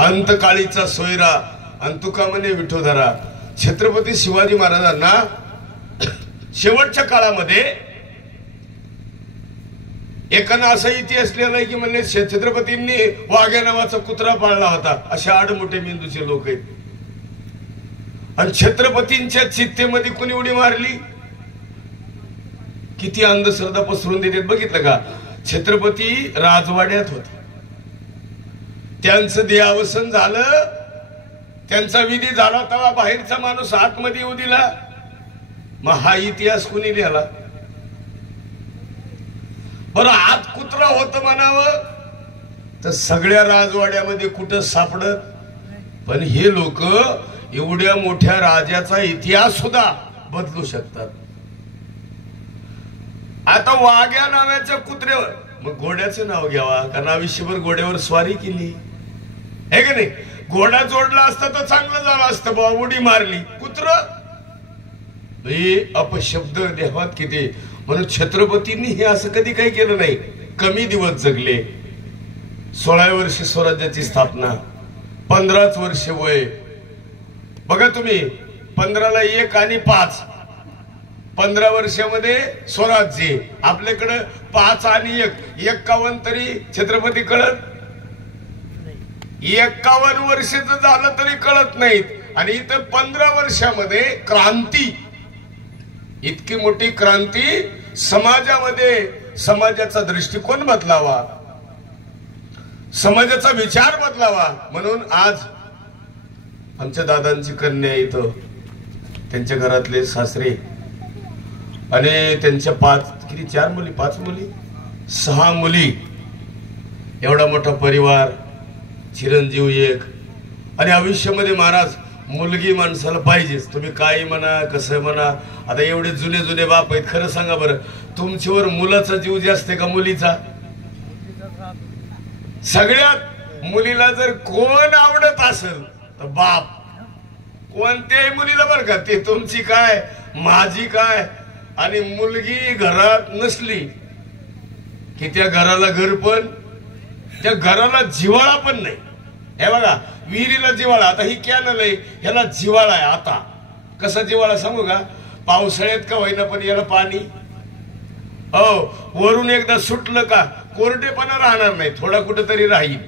अंतकाळीचा सोयरा अंतुका म्हणे विठोधरा. छत्रपती शिवाजी महाराजांना शेवटच्या काळामध्ये एकानं असा इतिहास लिहिलाय की म्हणजे छत्रपतींनी वाघ्या नावाचा कुत्रा पाळला होता. अशा आडमोठे मेंदूचे लोक आहेत. आणि छत्रपतींच्या चित्तेमध्ये कोणी उडी मारली? किती अंधश्रद्धा पसरून देतात बघितलं का? छत्रपती राजवाड्यात होते, त्यांचं देहावसन झालं, त्यांचा विधी झाला तेव्हा बाहेरचा माणूस आतमध्ये येऊ दिला. मग हा इतिहास कोणी लिहिला? बरं आत कुत्रा होतं म्हणावं तर सगळ्या राजवाड्यामध्ये कुठं सापडत. पण हे लोक एवढ्या मोठ्या राजाचा इतिहास सुद्धा बदलू शकतात. आता वाघ्या नावाच्या कुत्र्यावर मग घोड्याचं नाव घ्यावा, कारण आयुष्यभर घोड्यावर स्वारी केली हे का नाही? घोडा जोडला असता तर चांगलं झालं असतं बाबा, उडी मारली. कुत्र अपशब्द देहात किती. म्हणून छत्रपतींनी हे असं कधी काही केलं नाही. कमी दिवस जगले. 16 वर्ष स्वराज्याची स्थापना, 15 वर्ष वय. बघा तुम्ही 15ला 1 आणि 5, 15 वर्षामध्ये स्वराज्य. आपल्याकडे 5 आणि 1, 51 तरी छत्रपती कळत. 51 वर्षाचं झालं तरी कळत नाहीत. आणि इथं 15 वर्षामध्ये क्रांती, इतकी मोठी क्रांती समाजामध्ये. समाजाचा दृष्टिकोन बदलावा, समाजाचा विचार बदलावा. म्हणून आज आमच्या दादांची कन्या इथं, त्यांच्या घरातले सासरे आणि त्यांच्या 4 मुली 5 मुली 6 मुली, एवढा मोठा परिवार, चिरंजीव एक. आणि आयुष्यामध्ये महाराज मुलगी माणसाला पाहिजेच. तुम्ही काही म्हणा कसं म्हणा. आता एवढे जुने जुने बाप आहेत, खरं सांगा बरं, तुमच्यावर मुलाचा जीव जास्त का मुलीचा? सगळ्यात मुलीला जर कोण आवडत असेल तर बाप. कोणत्याही मुलीला बरं का, ते तुमची काय माझी काय. आणि मुलगी घरात नसली की त्या घराला घर पण, त्या घराला जिव्हाळा पण नाही. हे बघा विहिरीला जिव्हाळा, आता ही कॅनल आहे ह्याला जिव्हाळा आहे. आता कसा जिव्हाळा सांगू का? पावसाळ्यात का होईना पण याला पाणी, वरून एकदा सुटलं का कोरडेपणा राहणार नाही, थोडा कुठेतरी राहील.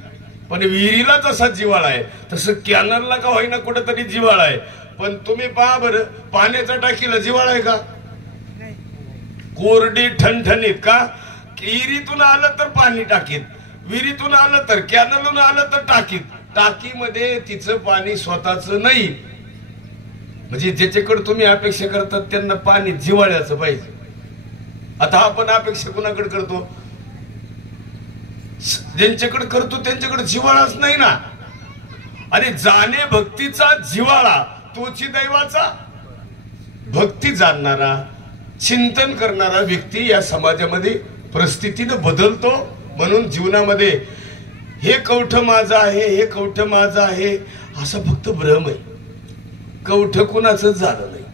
पण विहिरीला जसा जिव्हाळा आहे तसं कॅनलला का होईना कुठेतरी जिव्हाळा आहे. पण तुम्ही पहा बरं, पाण्याच्या टाकीला जिव्हाळा आहे का? कोरडी ठणठणीत का? विहिरीतून आलं तर पाणी टाकीत, विहिरीतून आलं तर, कॅनलून आलं तर टाकीत. टाकीमध्ये तिचं पाणी स्वतःच नाही. म्हणजे ज्याच्याकडे तुम्ही अपेक्षा करतात त्यांना पाणी जिव्हाळ्याचं पाहिजे. आता आपण अपेक्षा कुणाकडे करतो? ज्यांच्याकडे करतो त्यांच्याकडे जिव्हाळाच नाही ना. आणि जाणे भक्तीचा जिव्हाळा तोची दैवाचा. भक्ती जाणणारा, चिंतन करणारा व्यक्ती या समाजामध्ये परिस्थितीनं बदलतो. म्हणून जीवनामध्ये हे कवठ माझं आहे, हे कवठ माझं आहे असं फक्त भ्रम आहे. कवठ कुणाच झालं नाही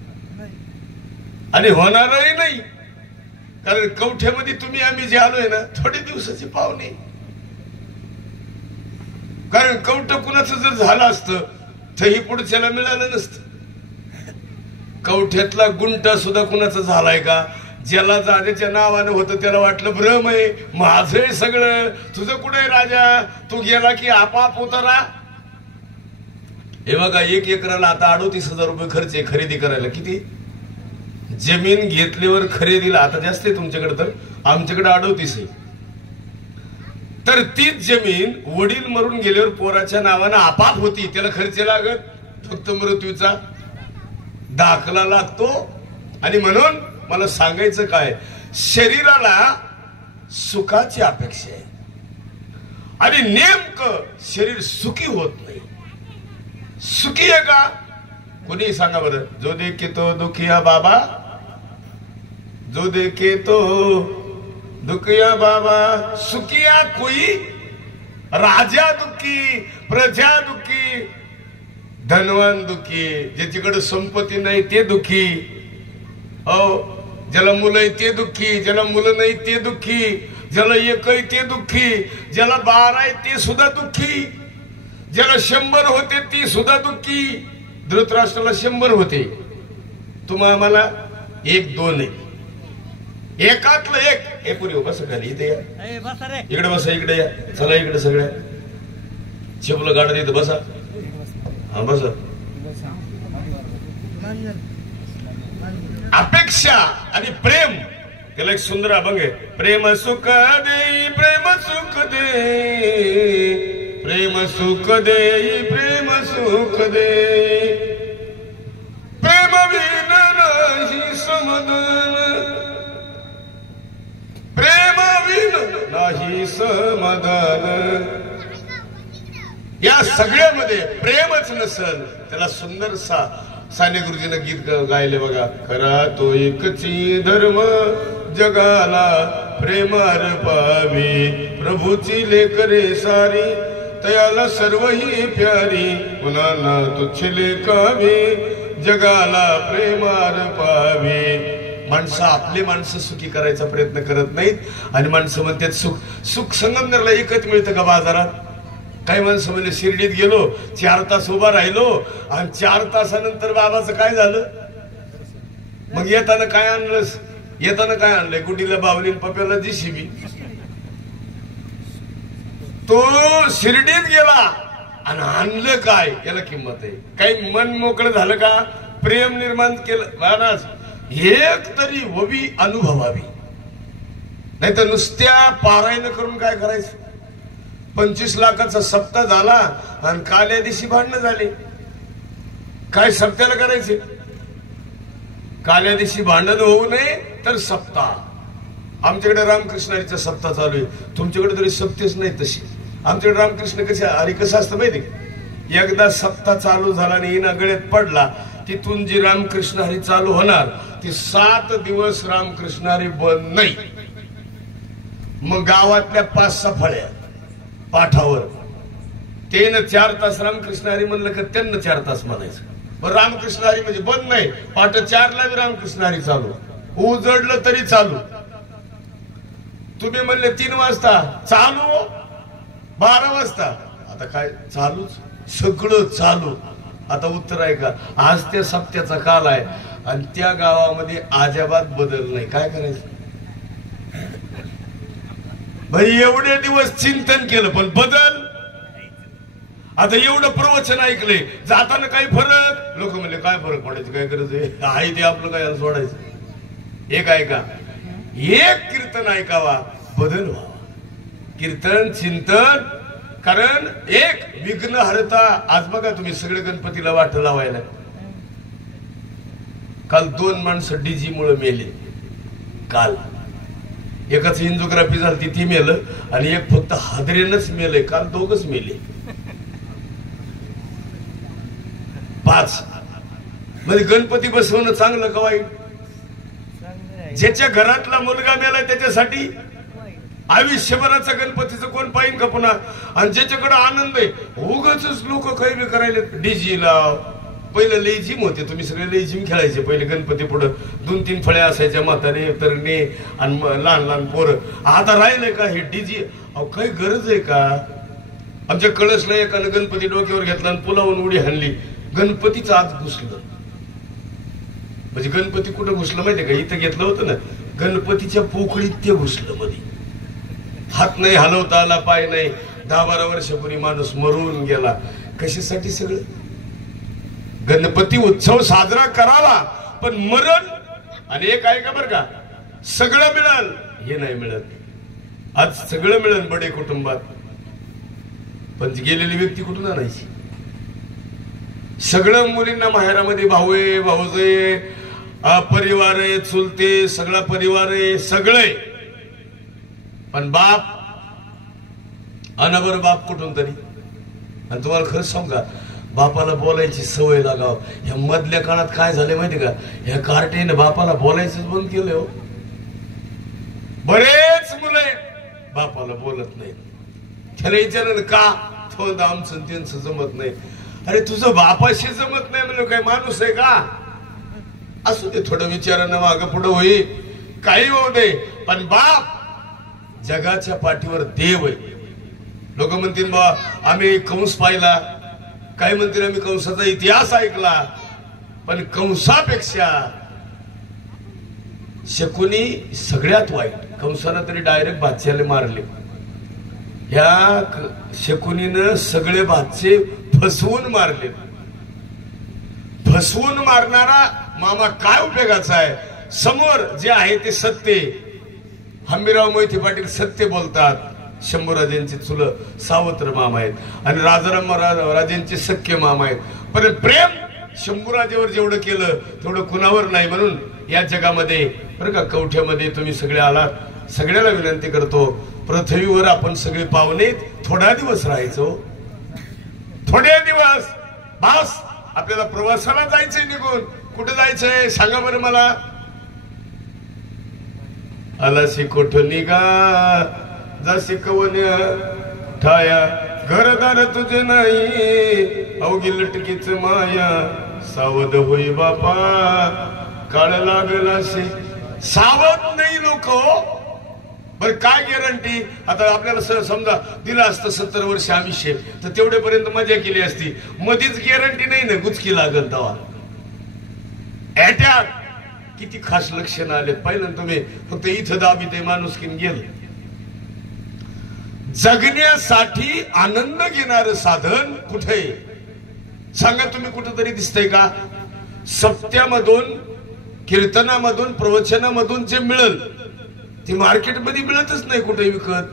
आणि होणारही नाही. कारण कवठ्यामध्ये तुम्ही आम्ही जे आलोय ना, थोडे दिवसाची पाहुणे. कारण कवठ कुणाचं जर झालं असतं तर ही पुढच्याला मिळालं नसतं. कवठ्यातला गुंटा सुद्धा कुणाचा झालाय का? ज्याला जाण्याच्या नावानं होतं त्याला वाटलं भ्रम आहे, माझं सगळं. तुझं कुठे राजा? तू गेला की आपाप उतरा. हे बघा 1 एकराला आता 38,000 रुपये खर्च आहे खरेदी करायला. किती? जमीन घेतल्यावर खरेदीला आता जास्त आहे तुमच्याकडे, तर आमच्याकडे 38 आहे. तर तीच जमीन वडील मरून गेल्यावर पोराच्या नावानं आपाप होती. त्याला खर्च लागत, फक्त मृत्यूचा दाखला लागतो. आणि म्हणून मला सांगायचं काय, शरीराला सुखाची अपेक्षा आहे आणि नेमकं शरीर सुखी होत नाही. सुखी आहे का? कोणी सांगा बरं. जो देखे तो दुखिया बाबा, जो देखे तो दुखिया बाबा. सुखिया कोई? राजा दुखी, प्रजा दुखी, धनवान दुखी. ज्याच्याकडे संपत्ती नाही ते दुखी. ज्याला मुलं आहे ते दुःखी, ज्याला मुलं नाही ते दुःखी, ज्याला 1 आहे ते दुःखी, ज्याला 12 आहे ते सुद्धा दुःखी. ज्याला 100 होते ती सुद्धा दुःखी. धृतराष्ट्राला 100 होते, तुम्हा आम्हाला 1-2 आहे. एकातलं एक. हे पुरी बस खाली इथे या, इकडे बसा, इकडे या, चला इकडे सगळ्या चिपलं गाडं इथं बसा. हा बसा. अपेक्षा आणि प्रेम, त्याला एक सुंदर अभंग आहे. प्रेम सुख दे, प्रेम सुख दे, प्रेम सुख दे, प्रेम सुख दे, प्रेम विन नाही समाधान, प्रेम विन नाही समाधान. या सगळ्यामध्ये प्रेमच नसल त्याला सुंदर साने गुरुजीनं गीत गायले बघा. खरा तो एकची धर्म जगाला प्रेमार पावी, प्रभूची लेकरे सारी तयाला सर्व ही प्यारी, कुणाला तुच्छ लेखावी जगाला प्रेमार पावी. माणसं आपली माणसं सुखी करायचा प्रयत्न करत नाहीत आणि माणसं म्हणतात सुख संगमनेरला एकच मिळतं का बाजारात? काही माणसं म्हणजे शिर्डीत गेलो 4 तास उभा राहिलो आणि 4 तासानंतर बाबाचं काय झालं? मग येताना काय आणलंस? येताना काय आणलंय? गुडीला बावलीन पप्याला जीसीबी. तो शिर्डीत गेला आणि आणलं काय? याला किंमत आहे. काही मन मोकळं झालं का? प्रेम निर्माण केलं महाराज. एक तरी ववी अनुभवावी, नाही तर नुसत्या पारायण करून काय करायचं? 25 लाखाचा सप्ताह झाला आणि काल्या दिवशी भांडणं झाले. काय सप्त्याला करायचे? काल्या दिवशी भांडण होऊ नये तर सप्ताह. आमच्याकडे रामकृष्णारीचा सप्ताह चालू आहे. तुमच्याकडे तरी सप्तेच नाही तशी. आमच्याकडे रामकृष्ण कसे आणि कसं असतं माहिती? एकदा सप्ताह चालू झाला आणि इना गळ्यात पडला, तिथून जी रामकृष्ण हरी चालू होणार ती 7 दिवस रामकृष्ण हरी बंद नाही. मग गावातल्या 5-6 फळ्या पाठावर ते 4 तास रामकृष्ण हरी म्हणलं का त्यांना 4 तास म्हणायचं. पण रामकृष्ण हरी म्हणजे बंद नाही. पाठ 4ला बी रामकृष्ण हरी चालू, उजडलं तरी चालू. तुम्ही म्हणले 3 वाजता चालू, 12 वाजता आता काय चालूच, सगळं चालू. आता उत्तर आहे का? आज त्या सप्त्याचा काल आहे आणि त्या गावामध्ये अजिबात बदल नाही. काय करायचं भाई? एवढे दिवस चिंतन केलं पण बदल. आता एवढं प्रवचन ऐकले, जाताना काही फरक? लोक म्हणले काय फरक पडायचं, काय करायचं आहे ते आपलं काय सोडायचं. एक ऐका, एक कीर्तन ऐकावा, बदल व्हावा. कीर्तन चिंतन, कारण एक विघ्न हरता. आज बघा तुम्ही सगळे गणपतीला वाट लावायला. काल 2 माणसं डीजी मुळे मेले. काल एकाच एन्जिओग्राफी झाली ती मेलं आणि एक फक्त हादरेनच मेले. काल 2च मेले. 5 म्हणजे गणपती बसवणं चांगलं का वाईट? ज्याच्या घरातला मुलगा मेला त्याच्यासाठी आयुष्यभराचा गणपतीचं कोण पाहिन का पुन्हा? आणि ज्याच्याकडे आनंद आहे उगाच लोक काही बी करायला. डीजी लाव. पहिले लेझिम होते, तुम्ही सगळे लेझिम खेळायचे पहिले गणपती पुढं. 2-3 फळ्या असायच्या, म्हातारे तरणे आणि लहान लहान पोरं. आता राहिलंय का हे डीजी? अहो काही गरज आहे का? आमच्या कळसला एकानं गणपती डोक्यावर घेतला आणि पुलावून उडी हाणली. गणपतीचं आज घुसलं. म्हणजे गणपती कुठं घुसलं माहितीये का? इथं घेतलं होतं ना, गणपतीच्या पोकळीत ते घुसलं मध्ये. हात नाही हलवता आला, पाय नाही. 10-12 वर्षापूर्वी माणूस मरून गेला. कशासाठी? सगळं गणपती उत्सव साजरा करावा पण मरण. आणि एक आहे का बरं का, सगळं मिळाल हे नाही मिळत. आज सगळं मिळेल बडे कुटुंबात, पण गेलेली व्यक्ती कुठून आणायची? सगळं मुलींना माहेरामध्ये भाऊ आहे, भाऊजे, परिवार आहे, चुलते, सगळा परिवार आहे, सगळे. पण बाप अनबर बाप कुठून तरी. आणि तुम्हाला खरंच सांगा, बापाला बोलायची सवय लागाव. ह्या मधल्या काळात काय झाले माहिती का? ह्या कार्टेने बापाला बोलायचंच बंद केलं हो. बरेच मुले बापाला बोलत नाही. त्याला विचारलं का? तो आमचं त्यांचं जमत नाही. अरे तुझं बापाशी जमत नाही म्हणजे काय माणूस आहे का? असू दे, थोडं विचारानं मागं पुढं होईल, काही होऊ दे, पण बाप जगाच्या पाठीवर देव आहे. लोक म्हणतील बा आम्ही कंस पाहिला, काही म्हणतील आम्ही कंसाचा इतिहास ऐकला, पण कंसापेक्षा शकुनी सगळ्यात वाईट. कंसानं तरी डायरेक्ट बादशाहला मारले, ह्या शकुनीनं सगळे बादशे फसवून मारले. फसवून मारणारा मामा काय उपयोगाचा आहे? समोर जे आहे ते सत्य. हंबीरराव मोहिते पाटील सत्य बोलतात. शंभूराजेंचे चुल सावत्र मामा आहेत आणि राजाराम राजेंचे सख्य मामा आहेत. पण प्रेम शंभूराजेवर जेवढं केलं तेवढं कुणावर नाही. म्हणून या जगामध्ये बरं का, कवठ्यामध्ये तुम्ही सगळे आलात, सगळ्याला विनंती करतो, पृथ्वीवर आपण सगळे पाहुणे थोडा दिवस राहायचो. थोडे दिवस बस. आपल्याला प्रवासाला जायचंय, निघून कुठे जायचंय सांगा बरं मला. आलाशी कोठ निघा जशी कवन्या ठाया, घरदार तुझे नाही अवघी लटकीच माया, सावध होई बापा काळ लागला से. सावध नाही लोक. बर काय गॅरंटी? आता आपल्याला समजा दिलं असतं 70 वर्ष आयुष्य, तर तेवढेपर्यंत मजा केली असती. मध्येच गॅरंटी नाही ना, गुचकी लागल तवा. अटॅक किती खास लक्षण आले पाहिलं तुम्ही. फक्त इथं दाबी ते माणुसकीन गेलं. जगण्यासाठी आनंद घेणारं साधन कुठे सांगा तुम्ही? कुठेतरी दिसतंय का? सप्त्यामधून, कीर्तनामधून, प्रवचनामधून जे मिळेल ते मार्केटमध्ये मिळतच नाही कुठे विकत.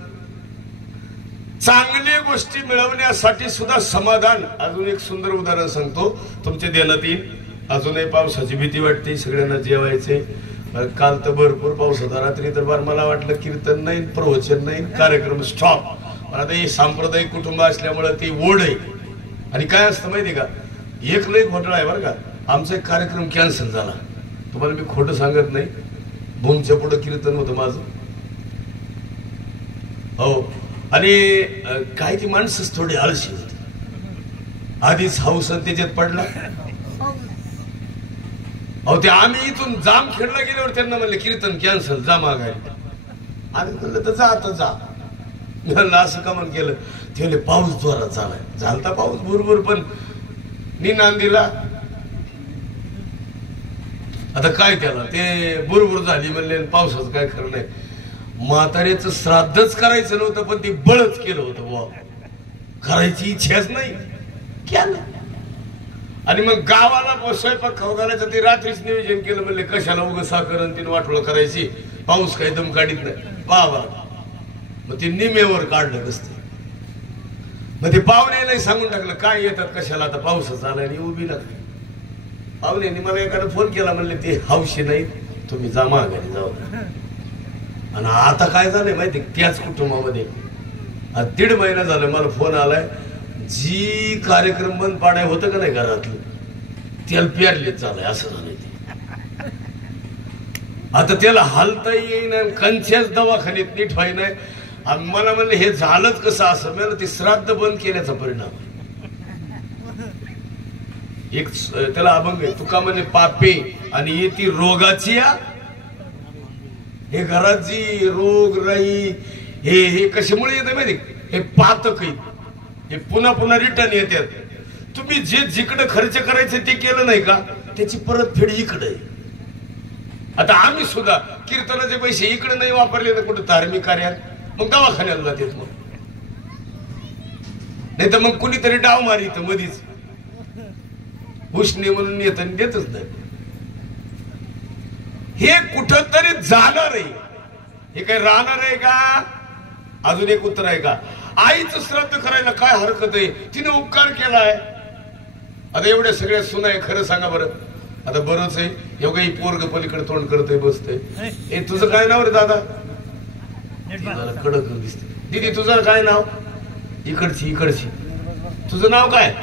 चांगल्या गोष्टी मिळवण्यासाठी सुद्धा समाधान. अजून एक सुंदर उदाहरण सांगतो, तुमचे ध्यानात येईल. अजूनही पावसाची भीती वाटते, सगळ्यांना जेवायचे. काल तर भरपूर पाऊस होता, रात्री तर बार मला वाटलं कीर्तन नाही, प्रवचन नाही, कार्यक्रम स्टॉप. आता हे सांप्रदायिक कुटुंब असल्यामुळे ती ओढ आहे. आणि काय असतं माहिती का, एक लई घोटाळा आहे बरं का. आमचा एक कार्यक्रम कॅन्सल झाला, तुम्हाला मी खोटं सांगत नाही. भूमच्या पुढे कीर्तन होतं माझं. हो, आणि काय ती माणसंच थोडी आळशी होती. आधीच हाऊस त्याच्यात पडला. अहो ते आम्ही इथून जामखेडला गेल्यावर त्यांना म्हणले कीर्तन कॅन्सल, जा माघारी. आम्ही म्हणलं तर जा, आता जा. म्हणलं असं का म्हण केलं? ते म्हणले पाऊस जोरात झालाय. झालता पाऊस भरपूर, पण मी नांदीला. आता काय त्याला ते बुरबुर झाली म्हणले, पावसाचं काय खरं नाही. म्हाताऱ्याचं श्राद्धच करायचं नव्हतं, पण ते बळच केलं होतं. बुवा करायची इच्छाच नाही, केलं. आणि मग गावाला स्वयंपाक खाऊ घालायचं ते रात्रीच नियोजन केलं. म्हणले कशाला उगं साखर आणि तीन वाटोळं करायची, पाऊस काही दम काढीत नाही. बाबा मग ते निमेवर काढलं कसते. मग ते पाहुणे सांगून टाकलं काय येतात कशाला, आता पाऊसच आला आणि उभी लागली. पाहुण्यांनी मला एखादा फोन केला, म्हणले ते हौशी नाही, तुम्ही जा माघारी जाऊ. आणि आता काय झालंय माहिती, त्याच कुटुंबामध्ये 1.5 महिना झाला मला फोन आलाय, जी कार्यक्रम बंद पाडाय होतं का नाही घरातलं, त्याला प्यारलेच झालंय. असं झालंय ते. आता त्याला हालता येईना, कंच्याच दवाखान्यात नीट व्हाय नाही. आणि मला म्हणलं हे झालंच कसं असं? मला ते श्राद्ध बंद केल्याचा परिणाम. एक त्याला अभंग आहे, तुका म्हणे पापे आणि येती रोगाची. हे घरात जी रोग राई हे कशामुळे येते माहिती? हे पातक आहे, हे पुन्हा पुन्हा रिटर्न येतात. तुम्ही जे जिकडे खर्च करायचे ते केलं नाही का, त्याची परतफेड इकडे. आता आम्ही सुद्धा कीर्तनाचे पैसे इकडे नाही वापरले ना कुठे धार्मिक कार्यात, मग दवाखान्याला जातात. मग नाही तर मग कुणीतरी डाव मारित मधीच, उष्णे म्हणून येत आणि देतच नाही. हे कुठंतरी जाणार आहे, हे काही राहणार आहे का? अजून एक उत्तर आहे का? आईचं श्राद्ध करायला काय हरकत आहे? तिने उपकार केलाय. आता एवढ्या सगळ्या सुना आहे, खरं सांगा बरं. आता बरंच आहे, एवढं पोरग पलीकडे तोंड करतोय बसतोय. हे तुझं काय नाव रे दादा? कडक दिसते. दीदी तुझं काय नाव? इकडची इकडची. तुझं नाव काय?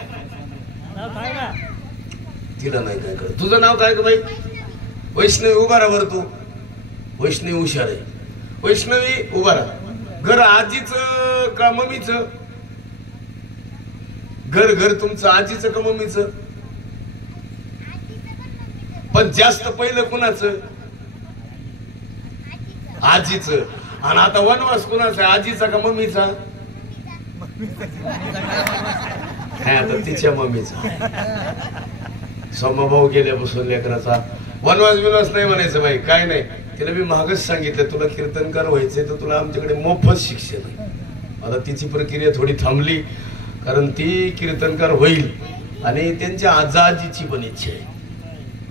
तिला नाही काय कळत. तुझं नाव काय ग बाई? वैष्णवी. उभा राहा बरं. तू वैष्णवी हुशार आहे. वैष्णवी उभा राहा. घर आजीचं का मम्मीचं? घर तुमचं आजीचं का मम्मीचं? पण जास्त पहिलं कुणाचं? आजीचं. आणि आता वनवास कुणाचा? आजीचा का मम्मीचा? काय आता तिच्या मम्मीचा सोमाभाऊ गेल्यापासून लेकराचा वनवास बिनवास नाही म्हणायचं बाई, काय नाही. तिला मी मागच सांगितलं तुला कीर्तनकार व्हायचंय तर तुला आमच्याकडे मोफत शिक्षण आहे. आता तिची प्रक्रिया थोडी थांबली कारण ती कीर्तनकार होईल आणि त्यांच्या आजीची पण इच्छा आहे.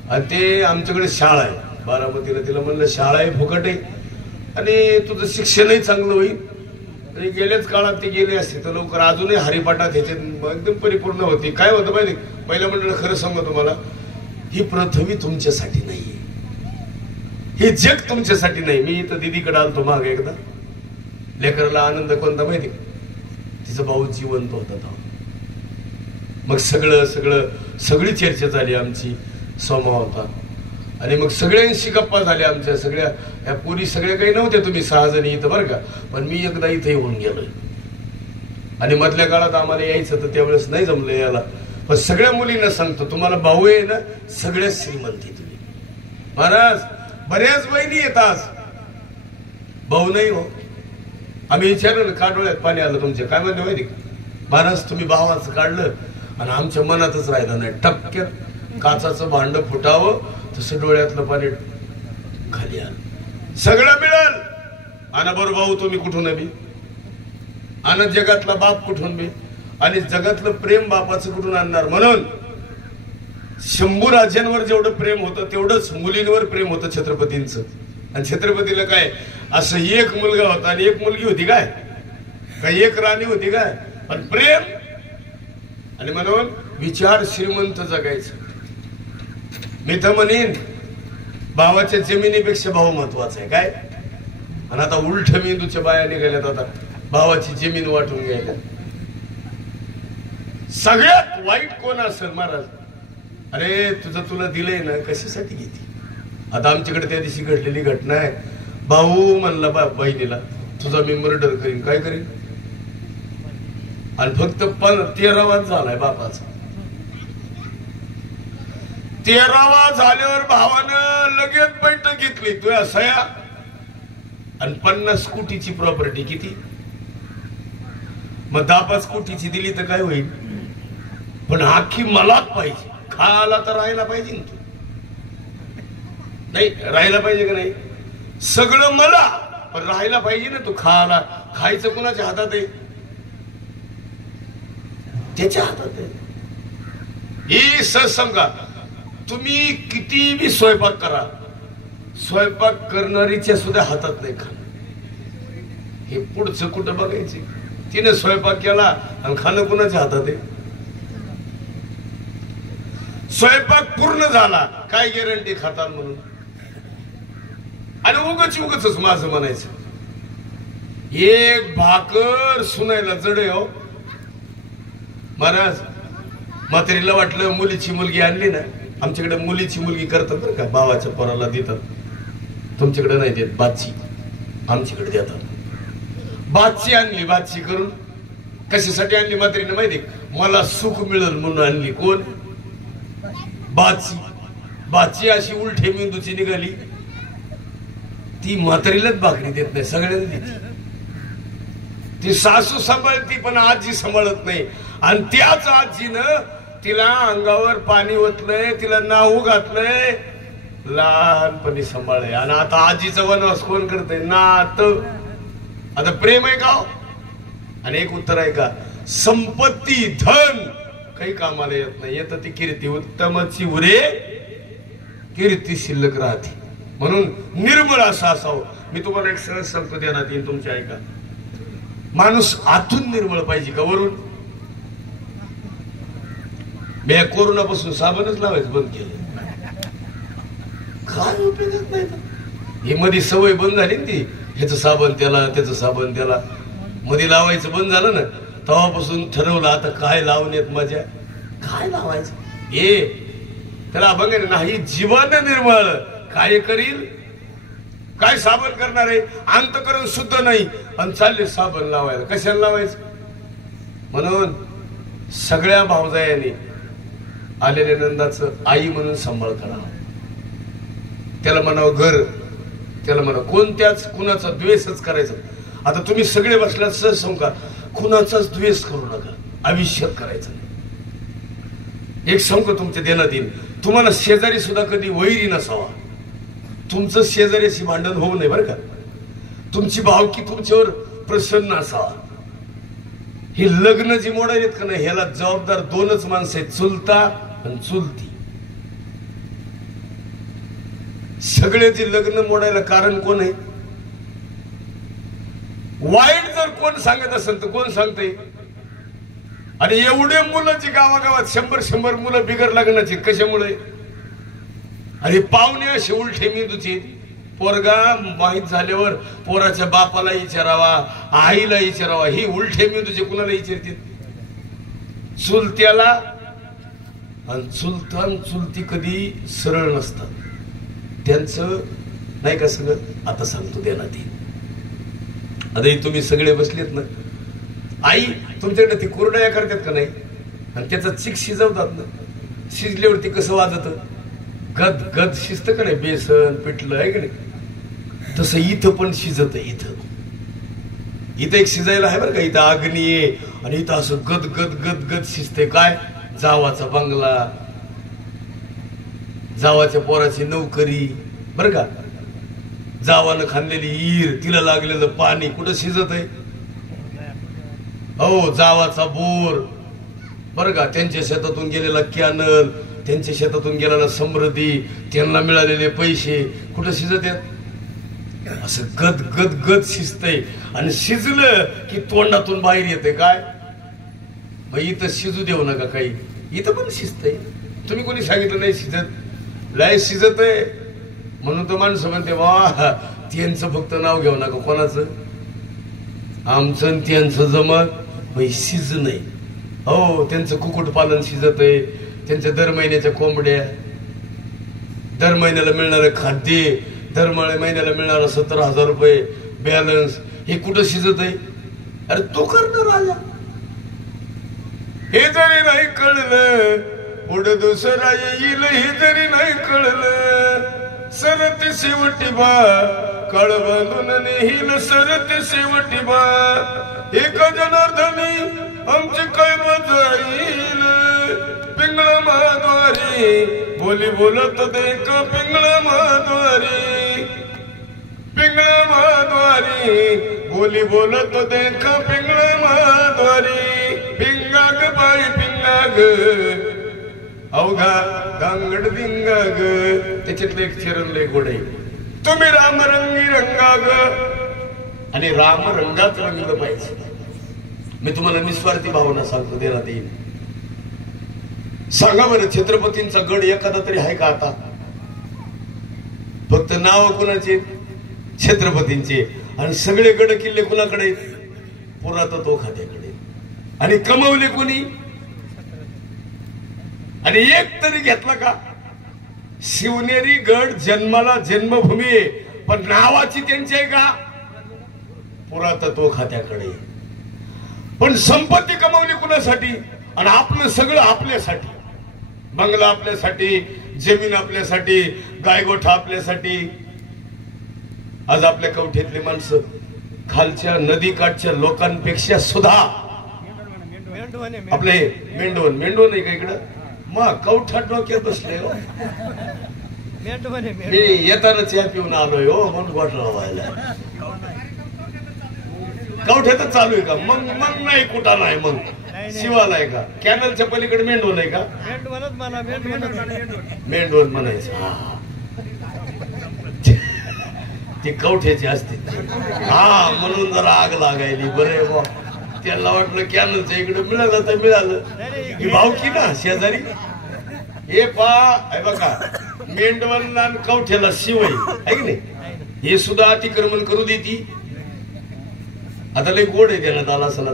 आणि ते आमच्याकडे शाळा आहे बारामतीला. तिला म्हणलं शाळा आहे फुकट आहे आणि तुझं शिक्षणही चांगलं होईल. आणि गेल्याच काळात ते गेले असते तर लवकर अजूनही हरिपाठात ह्याच्यात एकदम परिपूर्ण होती. काय होतं माहिती, पहिल्या मंडळ खरं सांगू तुम्हाला, ही पृथ्वी तुमच्यासाठी नाहीये, हे जग तुमच्यासाठी नाही. मी इथं दिदीकडे आलतो माग एकदा, लेकराला आनंद कोणता माहिती, तिचा भाऊ जिवंत होता. मग सगळी चर्चा झाली आमची, सोमा होता आणि मग सगळ्यांशी गप्पा झाल्या आमच्या. सगळ्या या पोरी सगळ्या काही नव्हत्या, तुम्ही 6 जणी इथं बरं का, पण मी एकदा इथे येऊन गेलोय. आणि मधल्या काळात आम्हाला यायचं तर त्यावेळेस नाही जमलं यायला. पण सगळ्या मुलींना सांगतो, तुम्हाला भाऊ आहे ना, सगळ्यात श्रीमंती तुम्ही. महाराज बऱ्याच बहिणी येतात, भाऊ नाही हो. आम्ही विचारलं का डोळ्यात पाणी आलं तुमच्या, काय म्हणते माहिती, महाराज तुम्ही भावाचं काढलं आणि आमच्या मनातच राहिलं नाही. टपक्यात काचाचं भांड फुटावं तसं डोळ्यातलं पाणी खाली आलं. सगळं मिळाल आणि बरोबर भाऊ तुम्ही कुठून बी, आणि जगातला बाप कुठून बी, आणि जगातलं प्रेम बापाचं कुठून आणणार. म्हणून 100 राजांवर जेवढं प्रेम होतं तेवढंच मुलींवर प्रेम होतं छत्रपतींचं. आणि छत्रपतीला काय असं एक मुलगा होता आणि एक मुलगी होती काय, एक राणी होती काय, पण प्रेम. आणि म्हणून विचार श्रीमंत जगायचं. मी तर म्हणेन भावाच्या जमिनीपेक्षा भाऊ महत्वाचा आहे काय. आणि आता उलट मेंदूच्या बाया निघाल्यात, आता भावाची जमीन वाटून घ्यायला. सगळ्यात वाईट कोण असेल महाराज, अरे तुला दिलंय ना कशासाठी घेते. आता आमच्याकडे त्या दिवशी घडलेली घटना आहे, भाऊ म्हणला बहिणीला तुझा मी मर्डर करीन. काय करीन, आणि फक्त 13वाच झालाय बापाचा. 13वा झाल्यावर भावानं लगेच बैठक घेतली, तुझ्या सया आणि 50 कोटीची प्रॉपर्टी. किती मग 10-5 कोटीची दिली तर काय होईल, पण आखी मलाच पाहिजे. खायला तर राहायला पाहिजे ना, तू नाही राहायला पाहिजे का नाही, सगळं मला पण राहायला पाहिजे ना. तू खायला, खायचं कुणाच्या हातात आहे, त्याच्या हातात आहे. ही समजा तुम्ही किती बी स्वयंपाक करा, स्वयंपाक करणारीच्या सुद्धा हातात नाही खाणं. हे पुढचं कुठं बघायचे, तिने स्वयंपाक केला आणि खाणं कुणाच्या हातात आहे. स्वयंपाक पूर्ण झाला, काय गॅरंटी खातात म्हणून. आणि उगच माझं म्हणायचं, एक भाकर सुनायला जडे हो महाराज. म्हातारीला वाटलं मुलीची मुलगी आणली ना, आमच्याकडे मुलीची मुलगी करतात बरं का, भावाच्या पोराला देतात. तुमच्याकडे नाही देत, बादची आमच्याकडे देतात. बादची आणली, बादची करून कशासाठी आणली म्हातारीने माहिती, मला सुख मिळेल म्हणून आणली. कोण, बादची. बादची अशी उलटे मेंदूची निघाली, ती म्हातारीलाच भाकरी देत नाही, सगळ्यांना देते. ती सासू सांभाळती पण आजी सांभाळत नाही. आणि त्याच आजीनं तिला अंगावर पाणी ओतलंय, तिला नाहू घातलंय, लहानपणी सांभाळलंय. आणि आता आजीचा वनवास कोण करतय, नात. आता प्रेम आहे का. आणि एक उत्तर आहे का, संपत्ती धन काही कामाला येत नाही, येत ती कीर्ती. उत्तमची उरे कीर्ती शिल्लक राहते. म्हणून निर्मळ असं असावं. मी तुम्हाला एक सहज सांगतो, ध्यानात येईल तुमच्या ऐका. माणूस आतून निर्मळ पाहिजे का वरून. मी कोरोनापासून साबणच लावायचं बंद केलं, काय उपयोगात नाही. ही मध्ये सवय बंद झाली ना, ती ह्याचं साबण त्याला, त्याचं साबण त्याला, मध्ये लावायचं बंद झालं ना, तेव्हापासून ठरवलं आता काय लावण्यात मजा, काय लावायचं. हे त्याला अभंग नाही, जीवन निर्मळ काय करील, काय साबण करणार आहे, अंतकरण शुद्ध नाही आणि चालले साबण लावायला. कशाला लावायचं. म्हणून सगळ्या भावजायाने आलेल्या नंदाचं आई म्हणून सांभाळ करा. त्याला म्हणावं घर, त्याला म्हणा कोणत्याच कुणाचा द्वेषच करायचा. आता तुम्ही सगळे बसल्यात सहज सांगा, कुणाचाच द्वेष करू नका, आयुष्यात करायचं नाही. एक सांगतो तुमच्या देण्यात येईल, तुम्हाला शेजारी सुद्धा कधी वैरी नसावा. तुमचं शेजाऱ्याशी भांडण होऊ नये बरं का. तुमची भावकी तुमच्यावर प्रसन्न असावा. हे लग्न जी मोडायलेत का नाही, ह्याला जबाबदार दोनच माणसं आहेत, चुलता आणि चुलती. सगळ्याचे लग्न मोडायला कारण कोण आहे? वाईट जर कोण सांगत असेल तर कोण सांगते? आणि एवढे मुलाची गावागावात 100 मुलं बिगर लग्नाची कशामुळे? अरे पाहुणे असे उलटे मेंदूचे. पोरगा माहीत झाल्यावर पोराच्या बापाला विचारावा, आईला विचारावा, ही उलटे मेंदूचे कुणाला विचारतील? चुलत्याला. आणि चुलतान चुलती कधी सरळ नसतात, त्यांचं नाही का सगळं. आता सांगतो देण्यात येईल. आता तुम्ही सगळे बसलेत ना, आई तुमच्याकडे ती कुरडया करतात का नाही, आणि त्याचा चिक शिजवतात ना, शिजल्यावरती कसं वाजत? गद गद शिजत का नाही, बेसन पिठलं आहे का नाही, तसं इथं पण शिजत. इथं एक शिजायला आहे बरं का, इथं अग्नी आहे आणि इथं असं गद गद गद गद शिजते. काय? जावाचा बंगला, जावाच्या पोराची नोकरी बरं का, जावानं खाल्लेली ईर, तिला लागलेलं पाणी कुठं शिजत आहे? हो, जावाचा बोर बरं का, त्यांच्या शेतातून गेलेला कॅनल, त्यांच्या शेतातून गेलेला समृद्धी, त्यांना मिळालेले पैसे कुठं शिजत आहेत? असं गद गद गद शिजतंय. आणि शिजलं की तोंडातून बाहेर येते. काय? मग इथं शिजू देऊ नका काही, इथं पण शिजतंय. तुम्ही कोणी सांगितलं नाही शिजत? लय शिजत आहे म्हणून तो माणसं म्हणते वा त्यांचं फक्त नाव घेऊ नका. कोणाचं? आमचं त्यांचं जमत शिज नाही. हो, त्यांचं कुक्कुटपालन शिजत आहे, त्यांच्या दर महिन्याच्या कोंबड्या, दर महिन्याला मिळणारे खाद्य, दर महिन्याला मिळणारा 17,000 रुपये बॅलन्स, हे कुठं शिजत आहे? अरे तो करणार राजा. हे जरी नाही कळलं पुढे दुसरा येईल, हे जरी नाही कळलं सरते शेवटी बा, कळवलून नेईल सरते शेवटी बा. एक जनार्दनी आमची काय मजा येईल, पिंगळा महाद्वारी बोली बोलत देख, पिंगळा महाद्वारी, पिंगळा महाद्वारी बोली बोलत देख, पिंगळा महाद्वारी. पिंगाग बाई पिंगाग अवघा गांगड दिंगाग. त्याच्यातलं एक चरण लय गोड आहे, तुम्ही रामरंगी रंगाग. आणि राम रंगात रंगलं पाहिजे. मी तुम्हाला निस्वार्थी भावना सांगतो देण्यात येईल. सांगा बरं, छत्रपतींचा गड एखादा तरी आहे का आता? फक्त नाव कुणाचे? छत्रपतींचे. आणि सगळे गड किल्ले कुणाकडे? पुरातत्व खात्याकडे. आणि कमवले कोणी? आणि एक तरी घेतला का? शिवनेरी गड जन्माला जन्मभूमी आहे, पण नावाची त्यांची आहे का? पुरातत्व खात्याकडे. पण संपत्ती कमवली कुणासाठी? आणि आपलं सगळं आपल्यासाठी. बंगला आपल्यासाठी, जमीन आपल्यासाठी, गायगोठा आपल्यासाठी. आज आपल्या कवठ्यातली माणसं खालच्या नदीकाठच्या लोकांपेक्षा सुद्धा आपले मेंढवण आहे का इकडं? मग कवठात डोक्यात बसले हो. मी येताना चहा पिऊन आलोय हो, म्हणून घोटाळा व्हायला. कवठ्यातच चालू आहे का? मग नाही कुठं नाही, मग शिवाला आहे का? कॅनलच्या पलीकडे मेंढवण आहे का? मेंढवण म्हणायचं. ती कवठ्याची असते. हा, म्हणून जरा आग लागायली. बरे बा, त्यांना वाटलं कॅनलच्या इकडे मिळालं तर मिळालं. ही भावकी ना शेजारी. हे बघा, मेंढवणला कवठ्याला शिवाय आहे की नाही, हे सुद्धा अतिक्रमण करू देती. आता लय गोड आहे देण्यात आला असं.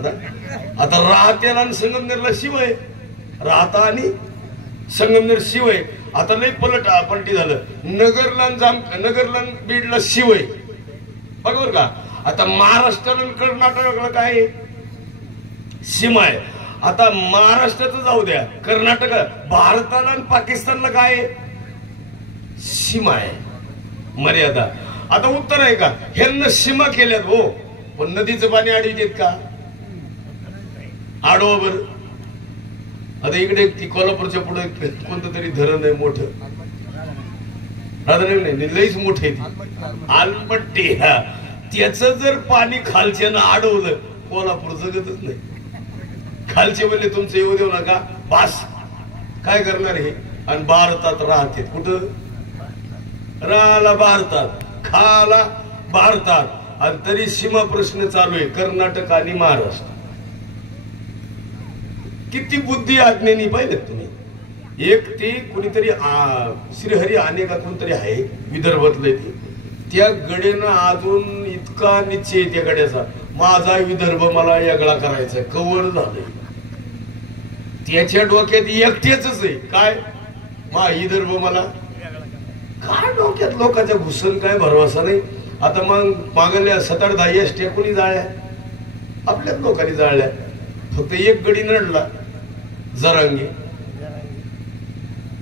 आता राहत्याला आणि संगमनेरला शिवाय, राहता आणि संगमनेर शिवाय. आता लय पलटी झालं. नगरला बीडला शिवाय. बरोबर का? आता महाराष्ट्राला कर्नाटकाला काय सीमा आहे. आता महाराष्ट्राचं जाऊ द्या, कर्नाटक, भारताला आणि पाकिस्तानला काय सीमा आहे, मर्यादा. आता उत्तर आहे का? ह्यांना सीमा केल्यात हो, पण नदीचं पाणी अडवित का? आडवा बर. आता इकडे ती कोल्हापूरच्या पुढे कोणतं तरी धरण आहे मोठं, नाही लईच मोठे आलमट्टी. त्याच जर पाणी खालच्यानं अडवलं कोल्हापूर जगतच नाही. खालचे म्हणले तुमचं येऊ देऊ नका बास, काय करणार हे. आणि भारतात राहते कुठं राहाला, भारतात खाला भारतात. आणि तरी सीमा प्रश्न चालू आहे कर्नाटक आणि महाराष्ट्र. किती बुद्धी आज्ञेनी पाहिलेत तुम्ही. एक ती कुणीतरी श्रीहरी अनेका कोणतरी आहे विदर्भातले, त्या गडेनं अजून इतका निश्चय त्या गड्याचा, माझा विदर्भ मला वेगळा करायचा, कवर झालंय. त्याच्या डोक्यात एकटेच आहे काय, मा विदर्भ मला काय. डोक्यात लोकांच्या घुसन काय भरवसा नाही. आता मग मागल्या 7-10 एसट्या कोणी जाळल्या, आपल्याच लोकांनी जाळल्या. फक्त एक गडी नडला जरांगी.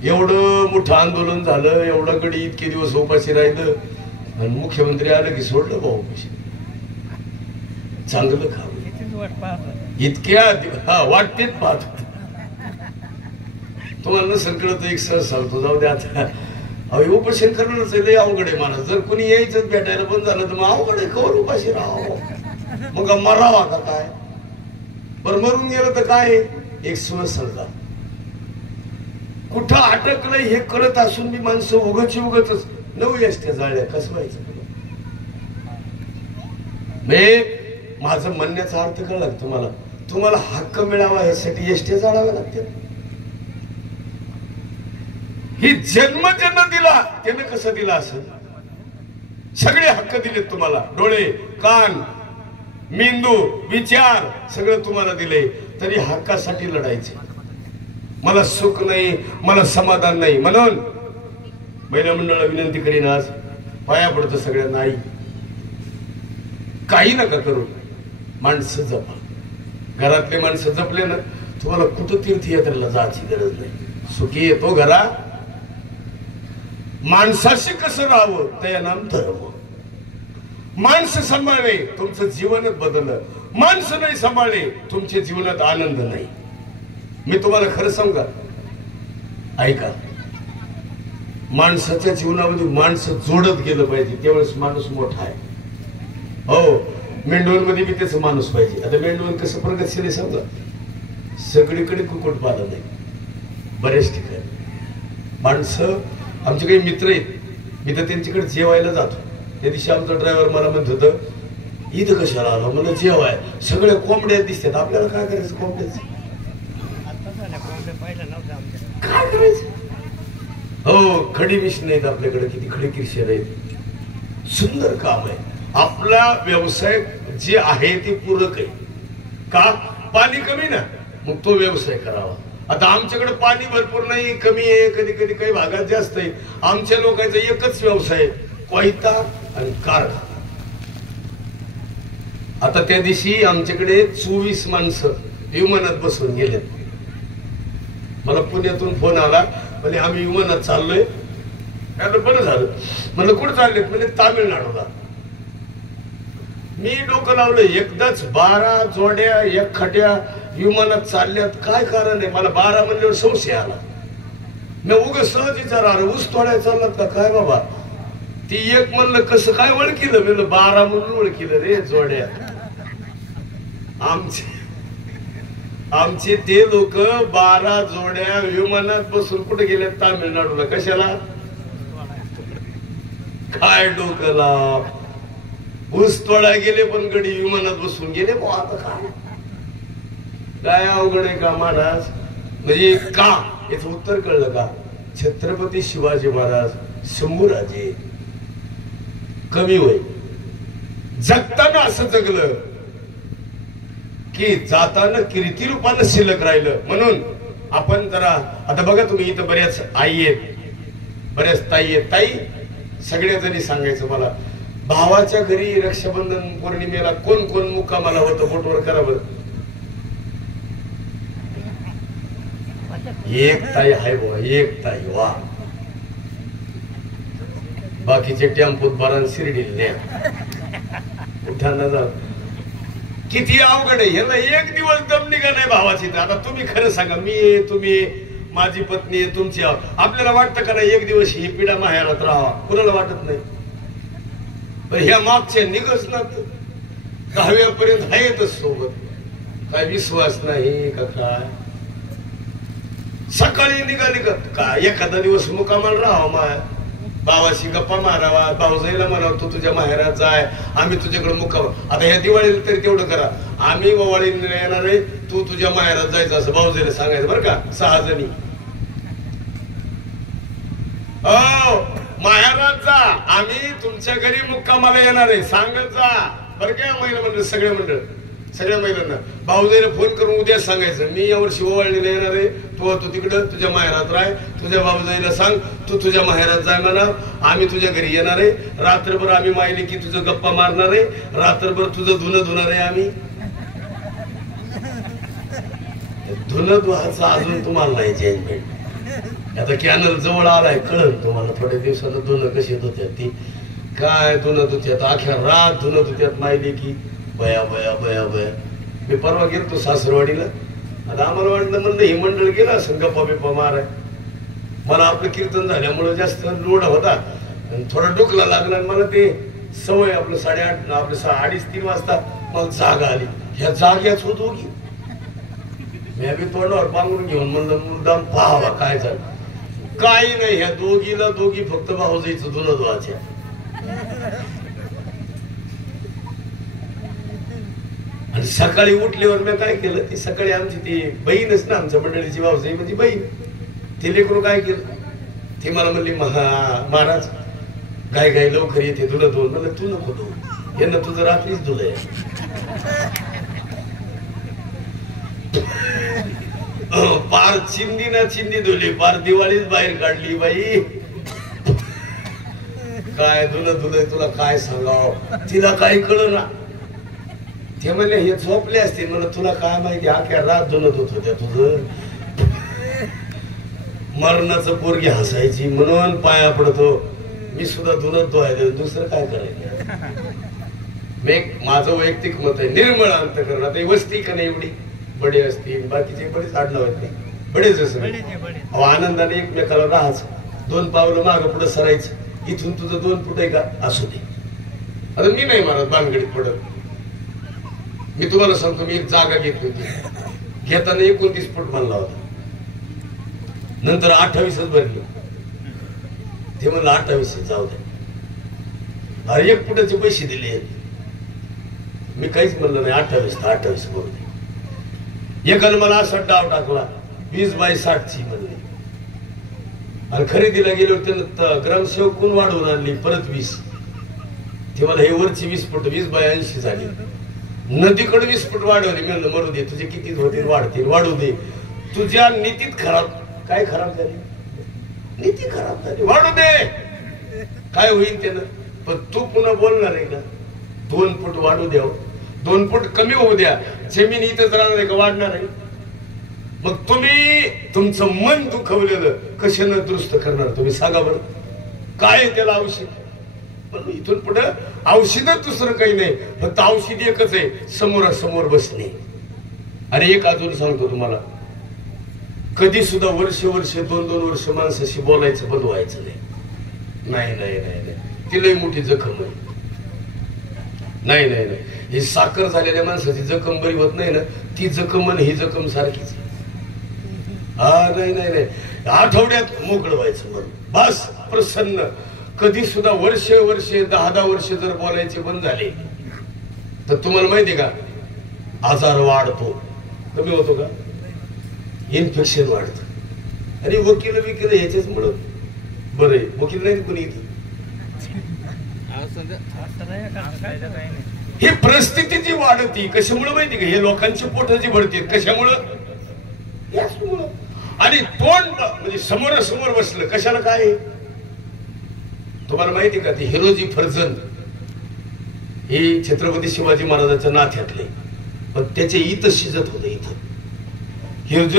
एवढं मोठं आंदोलन झालं, एवढं गडी इतके दिवस उपाशी राहिलं आणि मुख्यमंत्री आलं की सोडलं भाऊ उपाशी. चांगलं खावं इतक्या वाटतेच पाहत होत. तुम्हाला नसेल कळत एक सहज सांगतो, जाऊ द्या आता. उपोषण करणंच लय अवघड आहे माणूस. जर कोणी यायचं भेटायला पण झालं तर मग अवघड आहे. कवर उपाशी राहावं मग मरावा का काय. बरं मरून गेलं तर काय. एक सहज सांगा, कुठं अटकलं हे कळत असून मी माणसं उगच 9 एसट्या जाळल्या. कसं व्हायचं. माझं म्हणण्याचा अर्थ कळला तुम्हाला. तुम्हाला हक्क मिळावा यासाठी एसट्या जाळाव्या लागतील. ही जन्म ज्यांना दिला त्याने कसं दिला असेल. सगळे हक्क दिलेत तुम्हाला, डोळे कान मेंदू विचार सगळं तुम्हाला दिले, तरी हक्कासाठी लढायचे. मला सुख नाही, मला समाधान नाही म्हणून महिला मंडळाला विनंती करीन, आज पाया पडतं सगळ्यांना, आई काही नका करू, माणसं जपा. घरातले माणसं जपले ना तुम्हाला कुठं तीर्थयात्रेला जायची गरज नाही. सुखी येतो घरा. माणसाशी कसं राहावं त्या नाम धर्म. माणसं सांभाळले तुमचं जीवनच बदललं. माणसं नाही सांभाळले तुमच्या जीवनात आनंद नाही. मी तुम्हाला खरं सांगा, ऐका, माणसाच्या जीवनामध्ये माणसं जोडत गेलं पाहिजे, त्यावेळेस माणूस मोठा आहे. हो, मेंढवणमध्ये बी त्याच माणूस पाहिजे. आता मेंढवण कसं प्रगतशील आहे समजा, सगळीकडे कुक्कुटपालन आहे बऱ्याच ठिकाणी. माणसं आमचे काही मित्र आहेत, मी तर त्यांच्याकडे जेवायला जातो. त्या दिवशी आमचा ड्रायव्हर मला म्हणत होतं, इथं कशाला आलो. मला जेवाय सगळ्या कोंबड्या दिसतात, आपल्याला काय करायचं कोंबड्याच काय करायचं. हो, खडी मिश नाहीत आपल्याकडे, किती खडी किरशेर आहेत. सुंदर काम आहे. आपला व्यवसाय जे आहे ते पूरक आहे का. पाणी कमी ना, मग तो व्यवसाय करावा. आता आमच्याकडे पाणी भरपूर नाही, कमी आहे, कधी कधी काही भागात जास्त आहे. आमच्या लोकांचा एकच व्यवसाय, कोयता आणि कारखाना. आता त्या दिवशी आमच्याकडे 24 माणसं विमानात बसून गेलेत. मला पुण्यातून फोन आला, म्हणजे आम्ही विमानात चाललोय. बरं झालं. म्हणलं कुठं चाललेत. म्हणजे तामिळनाडूला. मी डोकं लावलं, एकदाच 12 जोड्या एक खट्या विमानात चालल्यात, काय कारण आहे. मला 12 म्हणल्यावर संशय आला. मी उगाच सहज विचारलं, ऊस तोड्या चाललात का काय बाबा. ती एक म्हणलं कसं काय ओळखीलं. म्हणलं 12 म्हणून ओळखीलं रे जोड्या. आमचे ते लोक 12 जोड्या विमानात बसून कुठे गेले, तामिळनाडूला. कशाला. काय डोकला. ऊस तोडा गेले पण गडी विमानात बसून गेले. आता काय अवघड आहे का महाराज. म्हणजे का याचं उत्तर कळलं का. छत्रपती शिवाजी महाराज शंभूराजे कमी वय जगताना असं जगलं की जाताना कीर्ती रूपानं शिल्लक राहिलं. म्हणून आपण जरा आता बघा तुम्ही, इथं बऱ्याच आई आहेत, बऱ्याच ताई आहेत. ताई सगळ्या जणी सांगायचं मला, भावाच्या घरी रक्षाबंधन पौर्णिमेला कोण कोण मुक्कामाला होतं बोटवर करा बरं. एक ताई आहे बाबा, एक ताई. वा. बाकीचे टेम्पोत बारा शिर्डीला न्या, उठाना जा. किती अवघड आहे. ह्याला एक दिवस दम निघा नाही भावाची. आता तुम्ही खरं सांगा, मी आहे, तुम्ही, माझी पत्नी आहे, तुमची आपल्याला वाटतं का नाही एक दिवस ही पिढा माहेरात राहावा? कुणाला वाटत नाही. पण ह्या मागच्या निघच ना 10व्यापर्यंत आहेतच सोबत. काय विश्वास नाही का काय? सकाळी निघाली का एखादा दिवस मुकामाला राहावा, माय भावाशी गप्पा मारावा, भाऊजाईला म्हणावं तू तुझ्या माहेरात जाय, आम्ही तुझ्याकडे मुक्काम. आता ह्या दिवाळीला तरी तेवढं करा, आम्ही ववाळीला येणार आहे, तू तुझ्या माहेरात जायचं असं भाऊजाईला सांगायचं बरं का. 6 जणी माहेरात जा, आम्ही तुमच्या घरी मुक्कामाला येणार आहे, सांगत जा बरं का. महिला मंडळ, सगळे मंडळ, सगळ्या महिलांना भाऊजाईला फोन करून उद्या सांगायचं मी यावर्षी ओवाळणीला येणार आहे, तू तिकडं तुझ्या माहेरात राह. तुझ्या भाऊजाईला सांग तू तुझ्या माहेरात जाय म्हणा, आम्ही तुझ्या घरी येणार आहे. रात्रभर आम्ही मायले की तुझं गप्पा मारणार आहे, रात्रभर तुझं धुणं धुणार आहे आम्ही. धुणं धुवायचं अजून तुम्हाला नाही चेंजमेंट. आता कॅनल जवळ आलाय, कळलं तुम्हाला थोड्या दिवसानं धुणं कशी धुत्यात. ती काय धुणं धुत्यात, अख्या रात धुणं धुत्यात मायले की. बया बया बया बया. मी परवा गेलो सासरवाडीला. आता आम्हाला वाटलं म्हणलं हे मंडळ गेलं असं गप्पा बिप्पा माराय. मला आपलं कीर्तन झाल्यामुळं जास्त लोड होता, थोडा डोकला लागला. मला ते सवय आपलं 8:30 आपलं 2:30-3 वाजता मला जागा आली. ह्या जाग्याच होतो की मी बी तोंडावर पांघरून घेऊन म्हणलं मुद्दाम पाहावा काय झालं. काही नाही, ह्या दोघी फक्त भाऊजाईचं धुणं धुवायच्या. आणि सकाळी उठल्यावर मी काय केलं, ती सकाळी आमची ती बहीणच ना आमच्या मंडळीची भाऊजाई म्हणजे बहीण, ती लेकरू काय केलं, ती मला म्हणली महाराज गाय लवकर येते धुणं धुवून. म्हणलं तू नको धुवू, यांना तुझं रात्रीच धुलंय. पार चिंदी ना चिंदी धुली, पार दिवाळीच बाहेर काढली बाई. काय धुणं धुलंय तुला काय सांगावं. तिला काही कळ ना. ते म्हणले हे झोपले असतील. म्हणलं तुला काय माहिती, अख्या रात धुणत होत होत्या तुझं. मरणाचं पोरगी हसायची म्हणून पाया पडतो. मी सुद्धा धुणत धुवायला, दुसरं काय करायचं. मी माझं वैयक्तिक मत आहे, निर्मळ अंतकरण. आता वस्ती का नाही एवढी, बडे असतील बाकीचे बरेच आडनाव आहेत नाही, बडेच असं आनंदाने एकमेकाला राहायचं. 2 पावलं मागं पुढं सरायचं. इथून तुझं 2 फूट आहे का असू दे. आता मी नाही मारत भानगडीत पडत. मी तुम्हाला सांगतो, मी एक जागा घेतली होती, घेताना 29 फूट म्हणला होता, नंतर 28च भरली. ते म्हणलं 28 जाऊ दे. अरे 1 फुटाचे पैसे दिले, मी काहीच म्हणलं नाही. 28 तर 28 करू दे. एकानं मला असा डाव टाकला 20x60 मधली. आणि खरेदीला गेलो त्यानं ग्रामसेवक कोण वाढवून आणली परत 20. ते मला हे वरची 20 फूट 20x80 झाली. नदीकडे 20 फूट वाढवली. मी म्हणलं मरू दे, तुझे किती होतील वाढतील, वाढू दे. तुझ्या नीतीत खराब काय खराब झाली, नीती खराब झाली, वाढू दे काय होईल त्यानं. पण तू पुन्हा बोलणार आहे का 2 फूट वाढू द्या, 2 फूट कमी होऊ द्या, जमीन इथंच राहणार आहे का वाढणार आहे. मग तुम्ही तुमचं मन दुखवलेलं कशानं दुरुस्त करणार तुम्ही सांगा बरं. काय त्याला औषध, पण इथून पुढे औषध दुसरं काही नाही, फक्त औषध एकच आहे, समोरासमोर बसणे. आणि एक अजून सांगतो तुम्हाला, कधी सुद्धा वर्ष 2-2 वर्ष माणसाशी बोलायचं बंद व्हायचं नाही. नाही ती लई मोठी जखम आहे. नाही ही साखर झालेल्या माणसाची जखम बरी होत नाही ना, ती जखम आणि ही जखम सारखीच. नाही आठवड्यात मोकळं व्हायचं म्हणून बस प्रसन्न. कधी सुद्धा वर्ष 10 वर्ष जर बोलायचे बंद झाले तर तुम्हाला माहितीये का आजार वाढतो, कमी होतो का, इन्फेक्शन वाढतं. आणि वकील ह्याच्याच मुळे बरं आहे, वकील नाही कोणी इथं. ही परिस्थिती जी वाढती कशामुळे माहिती का, हे लोकांची पोट जी भरतील कशामुळं, याचमुळं. आणि तोंड म्हणजे समोरासमोर बसलं कशाला काय. तुम्हाला माहिती का, ती हिरोजी फर्जन ही छत्रपती शिवाजी महाराजांच्या नात्यातले, पण त्याचे इथं शिजत होतं. इथं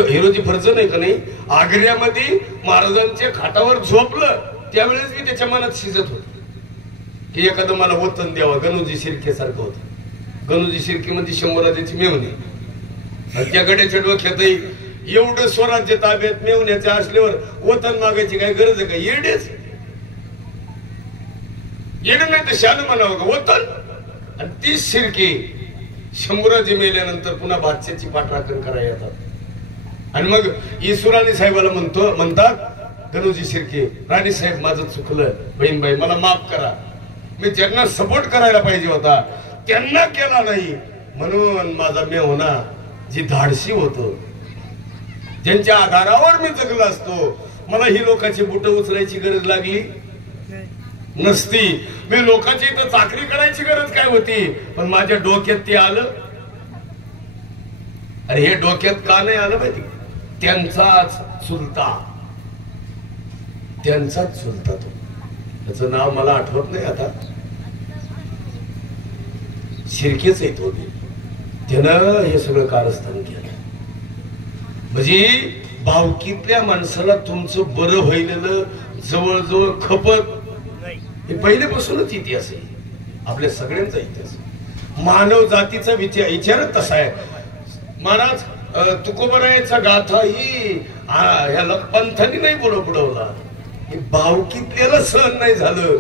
हिरोजी फर्जन आहे का नाही, आग्र्यामध्ये महाराजांच्या खाटावर झोपलं त्यावेळेस मी त्याच्या मनात शिजत होत की एखादं मला वतन द्यावं, गणोजी शिर्के सारखं होतं. गणूजी शिर्के म्हणजे शंभूराजाची मेवणी. आणि त्या गड्याच्या डोक्यातही एवढं स्वराज्य ताब्यात मेवण्याचं असल्यावर वतन मागायची काय गरज आहे का? येडेच येणे नाही तर शान म्हणावं का वतन. आणि तीच शिर्के शंभूराजे मेल्यानंतर पुन्हा बादशाची पाठराखण करायला येतात. आणि मग ईश्वराणी साहेबाला म्हणतात गणूजी शिर्के, राणी साहेब माझं चुकलं, बहीणबाई मला माफ करा, मी ज्यांना सपोर्ट करायला पाहिजे होता त्यांना केला नाही, म्हणून माझा मेवना जी धाडसी होतो, ज्यांच्या आधारावर मी जगलो असतो, मला ही लोकांची बुट उचलायची गरज लागली नसती. मी लोकांची इथं चाकरी करायची गरज काय होती, पण माझ्या डोक्यात ते आलं. अरे हे डोक्यात का नाही आलं माहिती? त्यांचाच चुलता तो, त्याचं नाव मला आठवत नाही आता, शिर्केच येत होते. त्यानं हे सगळं कारस्थान केलं. म्हणजे भावकीतल्या माणसाला तुमचं बरं व्हायलेलं जवळजवळ खपत हे पहिल्यापासूनच इतिहास आहे, आपल्या सगळ्यांचा इतिहास. मानव जातीचा विचारच तसा आहे. महाराज तुकोबरायचा गाथा ही ह्याला पंथानी नाही बुडवला, भावकीतल्याला सहन नाही झालं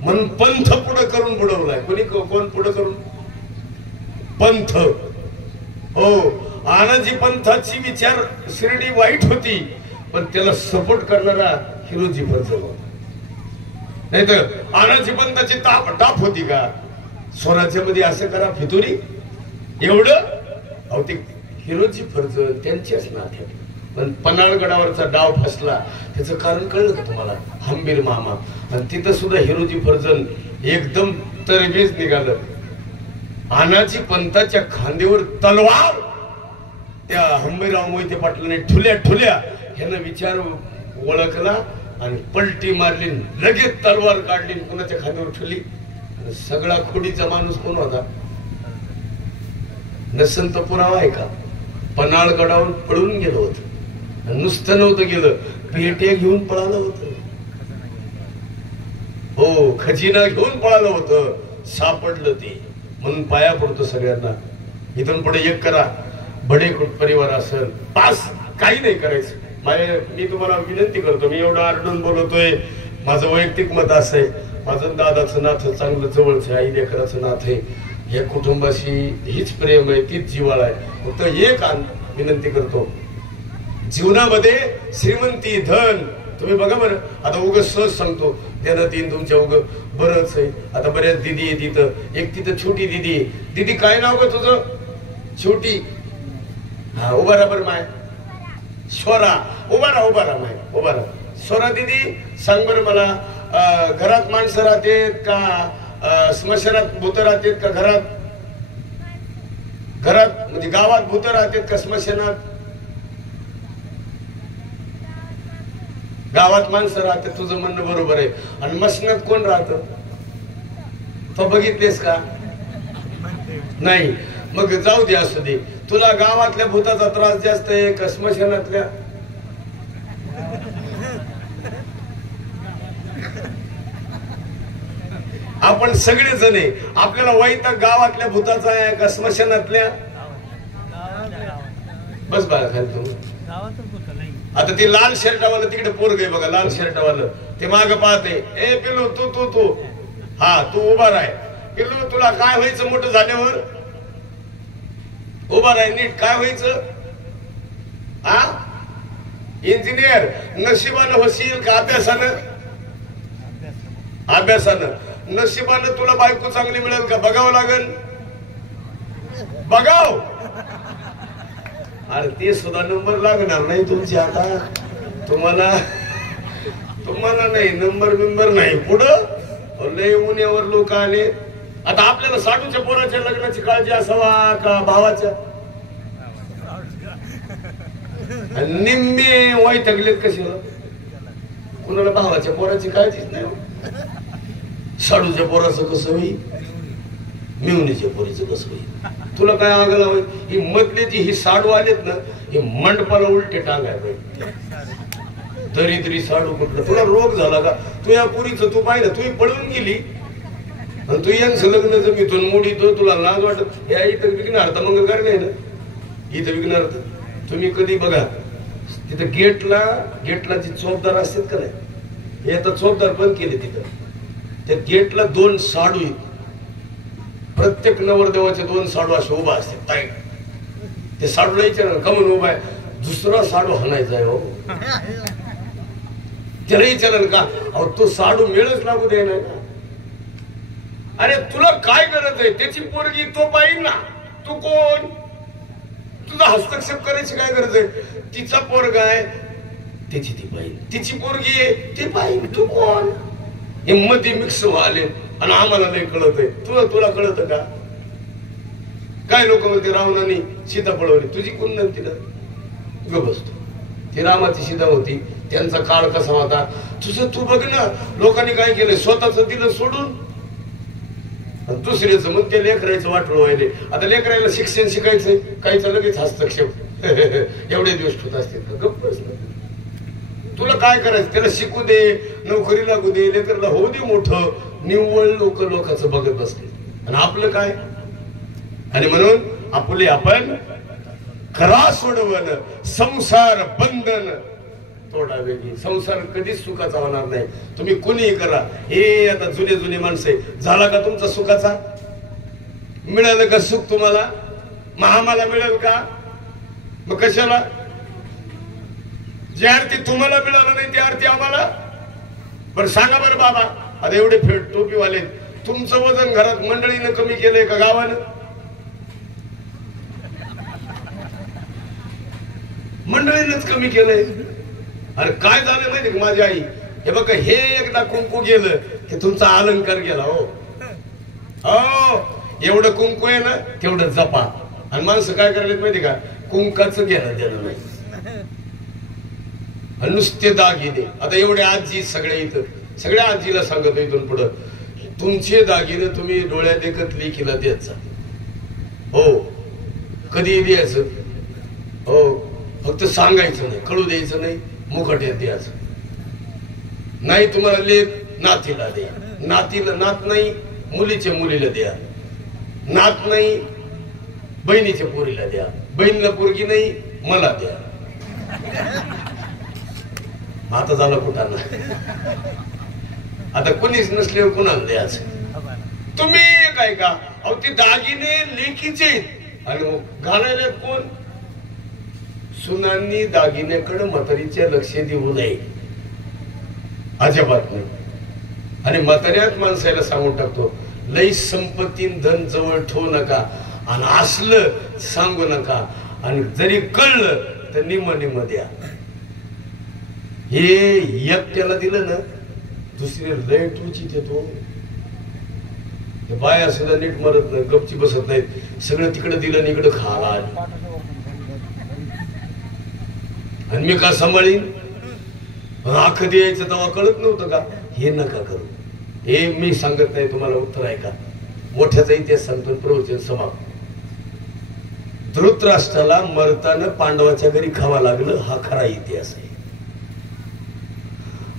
म्हणून पंथ पुढं करून बुडवलाय. कोण पुढं करून? पंथ. हो, आनाजी पंथाची विचार शिर्डी वाईट होती, पण त्याला सपोर्ट करणारा हिरोजी फर्जल होता. नाही तर आनाजी पंथाची टाप होती का? स्वराज्यामध्ये असं करा फितुरी एवढं. अहो ते हिरोजी फर्जल त्यांच्याच नात्यात. पण पन्हाळगडावरचा डाव फसला त्याचं कारण कळलं का तुम्हाला? हंबीर मामा. आणि तिथं सुद्धा हिरोजी फर्जल एकदम तरबेज निघालं. आनाजी पंथाच्या खांद्यावर तलवार त्या हंबीरराव मोहिते पाटलाने ठुल्या ह्यानं विचार ओळखला आणि पलटी मारली, लगेच तलवार काढली, कुणाच्या खांद्यावर ठुली. सगळा खोडीचा माणूस कोण होता? नसन तर पुरावा आहे का? पन्हाळगडावरून पळून गेलो होतं. नुसतं नव्हतं गेलं, पेट्या घेऊन पळालं होतं. हो, खजिना घेऊन पळालं होतं. सापडलं ते. म्हणून पाया पडतो सगळ्यांना, इथून पुढे एक करा. बडे परिवार असेल पास काही नाही करायचं. मी तुम्हाला विनंती करतो, मी एवढं आरडून बोलतोय, माझं वैयक्तिक मत असं आहे, माझं दादाचं नातं चांगलं जवळचं आहे, आई लेकराचं नातं आहे, या कुटुंबाशी हीच प्रेम आहे, तीच जिव्हाळा आहे. फक्त एक विनंती करतो, जीवनामध्ये श्रीमंती धन तुम्ही बघा बरं. आता उग सहज सांगतो, देण्यात येईल तुमच्या उग बरंच आहे. आता बऱ्याच दिदी आहे तिथं, एक तिथं छोटी दिदी आहे. दिदी काय नाव ग तुझं? छोटी. हा, उभा राहा बरं माय. स्वरा. उभा राहा माय, उभा राहा. स्वरा दिदी सांग बरं मला, घरात माणसं राहतेत का स्मशानात भूत राहतेत का? घरात म्हणजे गावात भूत राहतेत का स्मशानात? गावात माणसं राहते. तुझं म्हणणं बरोबर आहे. आणि मसनात कोण राहत? तो बघितलेस का? नाही. मग जाऊ दे, असू दे. तुला गावातल्या भूताचा त्रास जास्त आहे का स्मशानातल्या? आपण सगळे जण आहे, आपल्याला वैताग गावातल्या भूताचा आहे का स्मशानातल्या? बस बाळा खाली तुम्ही. आता ते लाल शर्टावाला तिकडे पोरग आहे बघा, लाल शर्टावालं ते माग पाहते. ए पिलू, तू हा, तू उभा राह. पिलू, तुला काय व्हायचं मोठं झाल्यावर? उभा राह नीट. काय व्हायचं? हा, इंजिनियर. नशिबानं होशील का अभ्यासानं? नशिबानं तुला बायको चांगली मिळेल का? बघावं लागेल. बघाव. अरे ते सुद्धा नंबर लागणार नाही तुमची. आता तुम्हाला नाही नंबर नाही. पुढं लय उन्यावर लोक आले. आता आपल्याला साडूच्या पोराच्या लग्नाची काळजी असावा का भावाच्या? निम्मे वैतागलेत कशाला? कुणाला भावाच्या पोराची काळजीच नाही. साडूच्या पोराचं कसं होईल, मिवणीच्या पोरीचं कसं होईल? तुला काय आगला होईल? ही मधल्याची ही साडू आलेत ना, हे मंडपाला उलटे टांगाय पाहिजे. दरिद्री साडू कुठलं? तुला रोग झाला का? तू या पोरीचं तू पाहिलं, तू पळून गेली. आणि तू यांचं लग्न जमीतून मोडीतो, तुला लाज वाटत? या इथं विकणार तर मंगलकार नाही ना, इथं विकणार. तुम्ही कधी बघा तिथं गेटला जी चौकदार असतात का नाही, हे आता चौकदार बंद केले तिथं. त्या गेटला 2 साडू आहेत, प्रत्येक नवरदेवाचे 2 साडू असे उभा असतात ताईट. ते साडूला विचारणार का म्हणून उभा आहे, दुसरा साडू हाणायचा आहे हो. त्याला विचारणार का, अहो तो साडू मेळच लागू दे ना. अरे तुला काय गरज आहे, त्याची पोरगी तो पाहिजे ना, तू कोण? तुझा हस्तक्षेप करायची काय गरज आहे? तिचा पोरगा आहे त्याची ती पाहिजे, तिची पोरगी आहे ती पाहिजे, तू कोण? हे मध्ये मिक्स व्हाले आणि आम्हाला नाही कळत आहे. तुला कळत का? काय लोक म्हणते रावणाने सीता पळवली, तुझी कोण नव्हती ना, ग बसतो. ती रामाची सीता होती, त्यांचा काळ कसा होता तुझं तू बघ ना. लोकांनी काय केलं, स्वतःच दिलं सोडून दुसऱ्याचं मग ते लेकरायचं वाटलं व्हायले. आता लेकरायला शिक्षण शिकायचंय, काहीच लगेच हस्तक्षेप एवढे दिवस होत असते का? गप्पच ना. तुला काय करायचं, त्याला शिकू दे, नोकरी लागू दे, लेकरला होऊ दे मोठं. निव्वळ लोकांचं बघत बसले आणि आपलं काय. आणि म्हणून आपले आपण खरा सोडवण, संसार बंधन तोडावे. संसार कधीच सुखाचा होणार नाही. तुम्ही कोणीही करा. हे आता जुने माणसे, झाला का तुमचा सुखाचा? मिळालं का सुख तुम्हाला? आम्हाला मिळेल का? मग कशाला? जी आरती तुम्हाला मिळालं नाही ती आरती आम्हाला? बरं सांगा बरं बाबा, आता एवढे टोपीवाले, तुमचं वजन घरात मंडळीनं कमी केलंय का गावानं? मंडळीनंच कमी केलंय. अरे काय झालं माहिती का माझी आई, हे बघा हे एकदा कुंकू गेलं की तुमचा अलंकार गेला हो. एवढं कुंकू आहे ना तेवढं जपा. आणि माणसं काय करायला माहिती का, कुंकाचं घेणं देणं नाही, नुसते दागिने. आता एवढे आजी सगळे इथं, सगळ्या आजीला सांगतो इथून पुढं, तुमचे दागिने तुम्ही डोळ्यात देखत लेकीला देत जा हो. कधी द्यायचं हो, फक्त सांगायचं नाही, कळू द्यायचं नाही, मुखट्यात द्यायचं नाही. तुम्हाला लेक नातीला द्या, नातीला नात नाही मुलीच्या मुलीला द्या, नात नाही बहिणीच्या पोरीला द्या, बहिणीला पोरगी नाही मला द्या. आता झालं कुठाना, आता कोणीच नसल्यावर कुणाला द्यायचं? तुम्ही काय का, अहो ते दागिने लेकीचे आणि घालायला कोण? सुनांनी दागिन्याकडे म्हातारीच्या लक्ष देऊ नये, अजिबात नाही. आणि म्हाताऱ्यात माणसाला सांगून टाकतो, लई संपत्ती धन जवळ ठेवू नका आणि असलं सांगू नका, आणि जरी कळलं तर निम द्या. हे एकट्याला दिलं ना, दुसरे लय टूचित येतो. बाया सुद्धा नीट मरत नाही, गपची बसत नाहीत, सगळं तिकडे दिलं आणि इकडे खाला. आणि मी का सांभाळीन, आख द्यायचं तेव्हा कळत नव्हतं का? हे नका करू. हे मी सांगत नाही तुम्हाला, उत्तर आहे का? मोठ्याचा इतिहास सांगतो, प्रवचन समाप्त. धृतराष्ट्राला मरताना पांडवाच्या घरी खावा लागलं, हा खरा इतिहास आहे.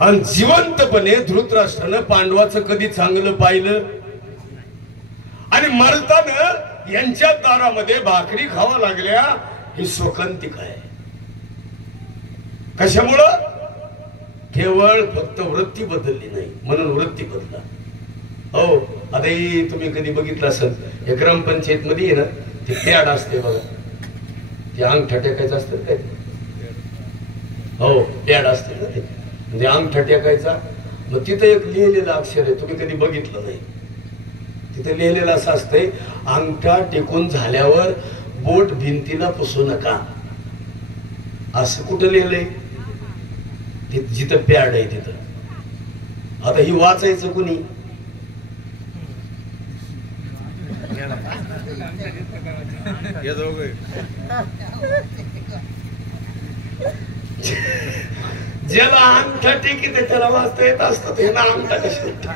आणि जिवंतपणे धृतराष्ट्रानं पांडवाचं कधी चांगलं पाहिलं? आणि मरताना यांच्या दारामध्ये भाकरी खावा लागल्या, ही शोकांतिक आहे. कशामुळं? केवळ फक्त वृत्ती बदलली नाही म्हणून वृत्ती बदला. हो, आता तुम्ही कधी बघितलं असेल, हे ग्रामपंचायत मध्ये ना ते पॅड असते बघा, ते अंगठा टेकायचं असतं काय? हो, पॅड असते ना ते, म्हणजे अंगठा टेकायचा. मग तिथं एक लिहिलेलं अक्षर आहे, तुम्ही कधी बघितलं नाही. तिथे लिहिलेलं असं असतंय, अंगठा टेकून झाल्यावर बोट भिंतीला पुसू नका. असं कुठं लिहिलंय? जिथं पॅड आहे तिथं. आता ही वाचायचं कुणी? ज्याला अंगठा टेकीत त्याला वाचता येत असतं, ते ना अंगठा कशा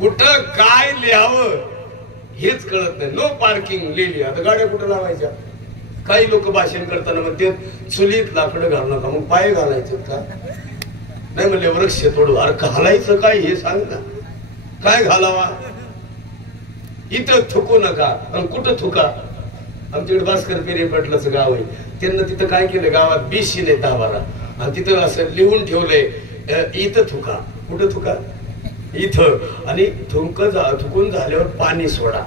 कुठं काय लिहावं हेच कळत नाही. नो पार्किंग लिहिली, आता गाड्या कुठं लावायच्या? काही लोक भाषण करताना म्हणते चुलीत लाकडं घालू नका, मग पाय घालायचे का? नाही म्हणले वृक्ष तोडू. अरे घालायचं काय हे सांग ना, काय घालावा? इथं थुकू नका. आणि कुठं थुका? आमच्याकडे भास्कर पेरे पाटलाचं गाव आहे, त्यांना तिथं काय केलं, गावात बीसी नाही 10-12 आणि तिथं असं लिहून ठेवलंय इथं थुका. कुठं थुका? इथं. आणि थुकून झाल्यावर पाणी सोडा.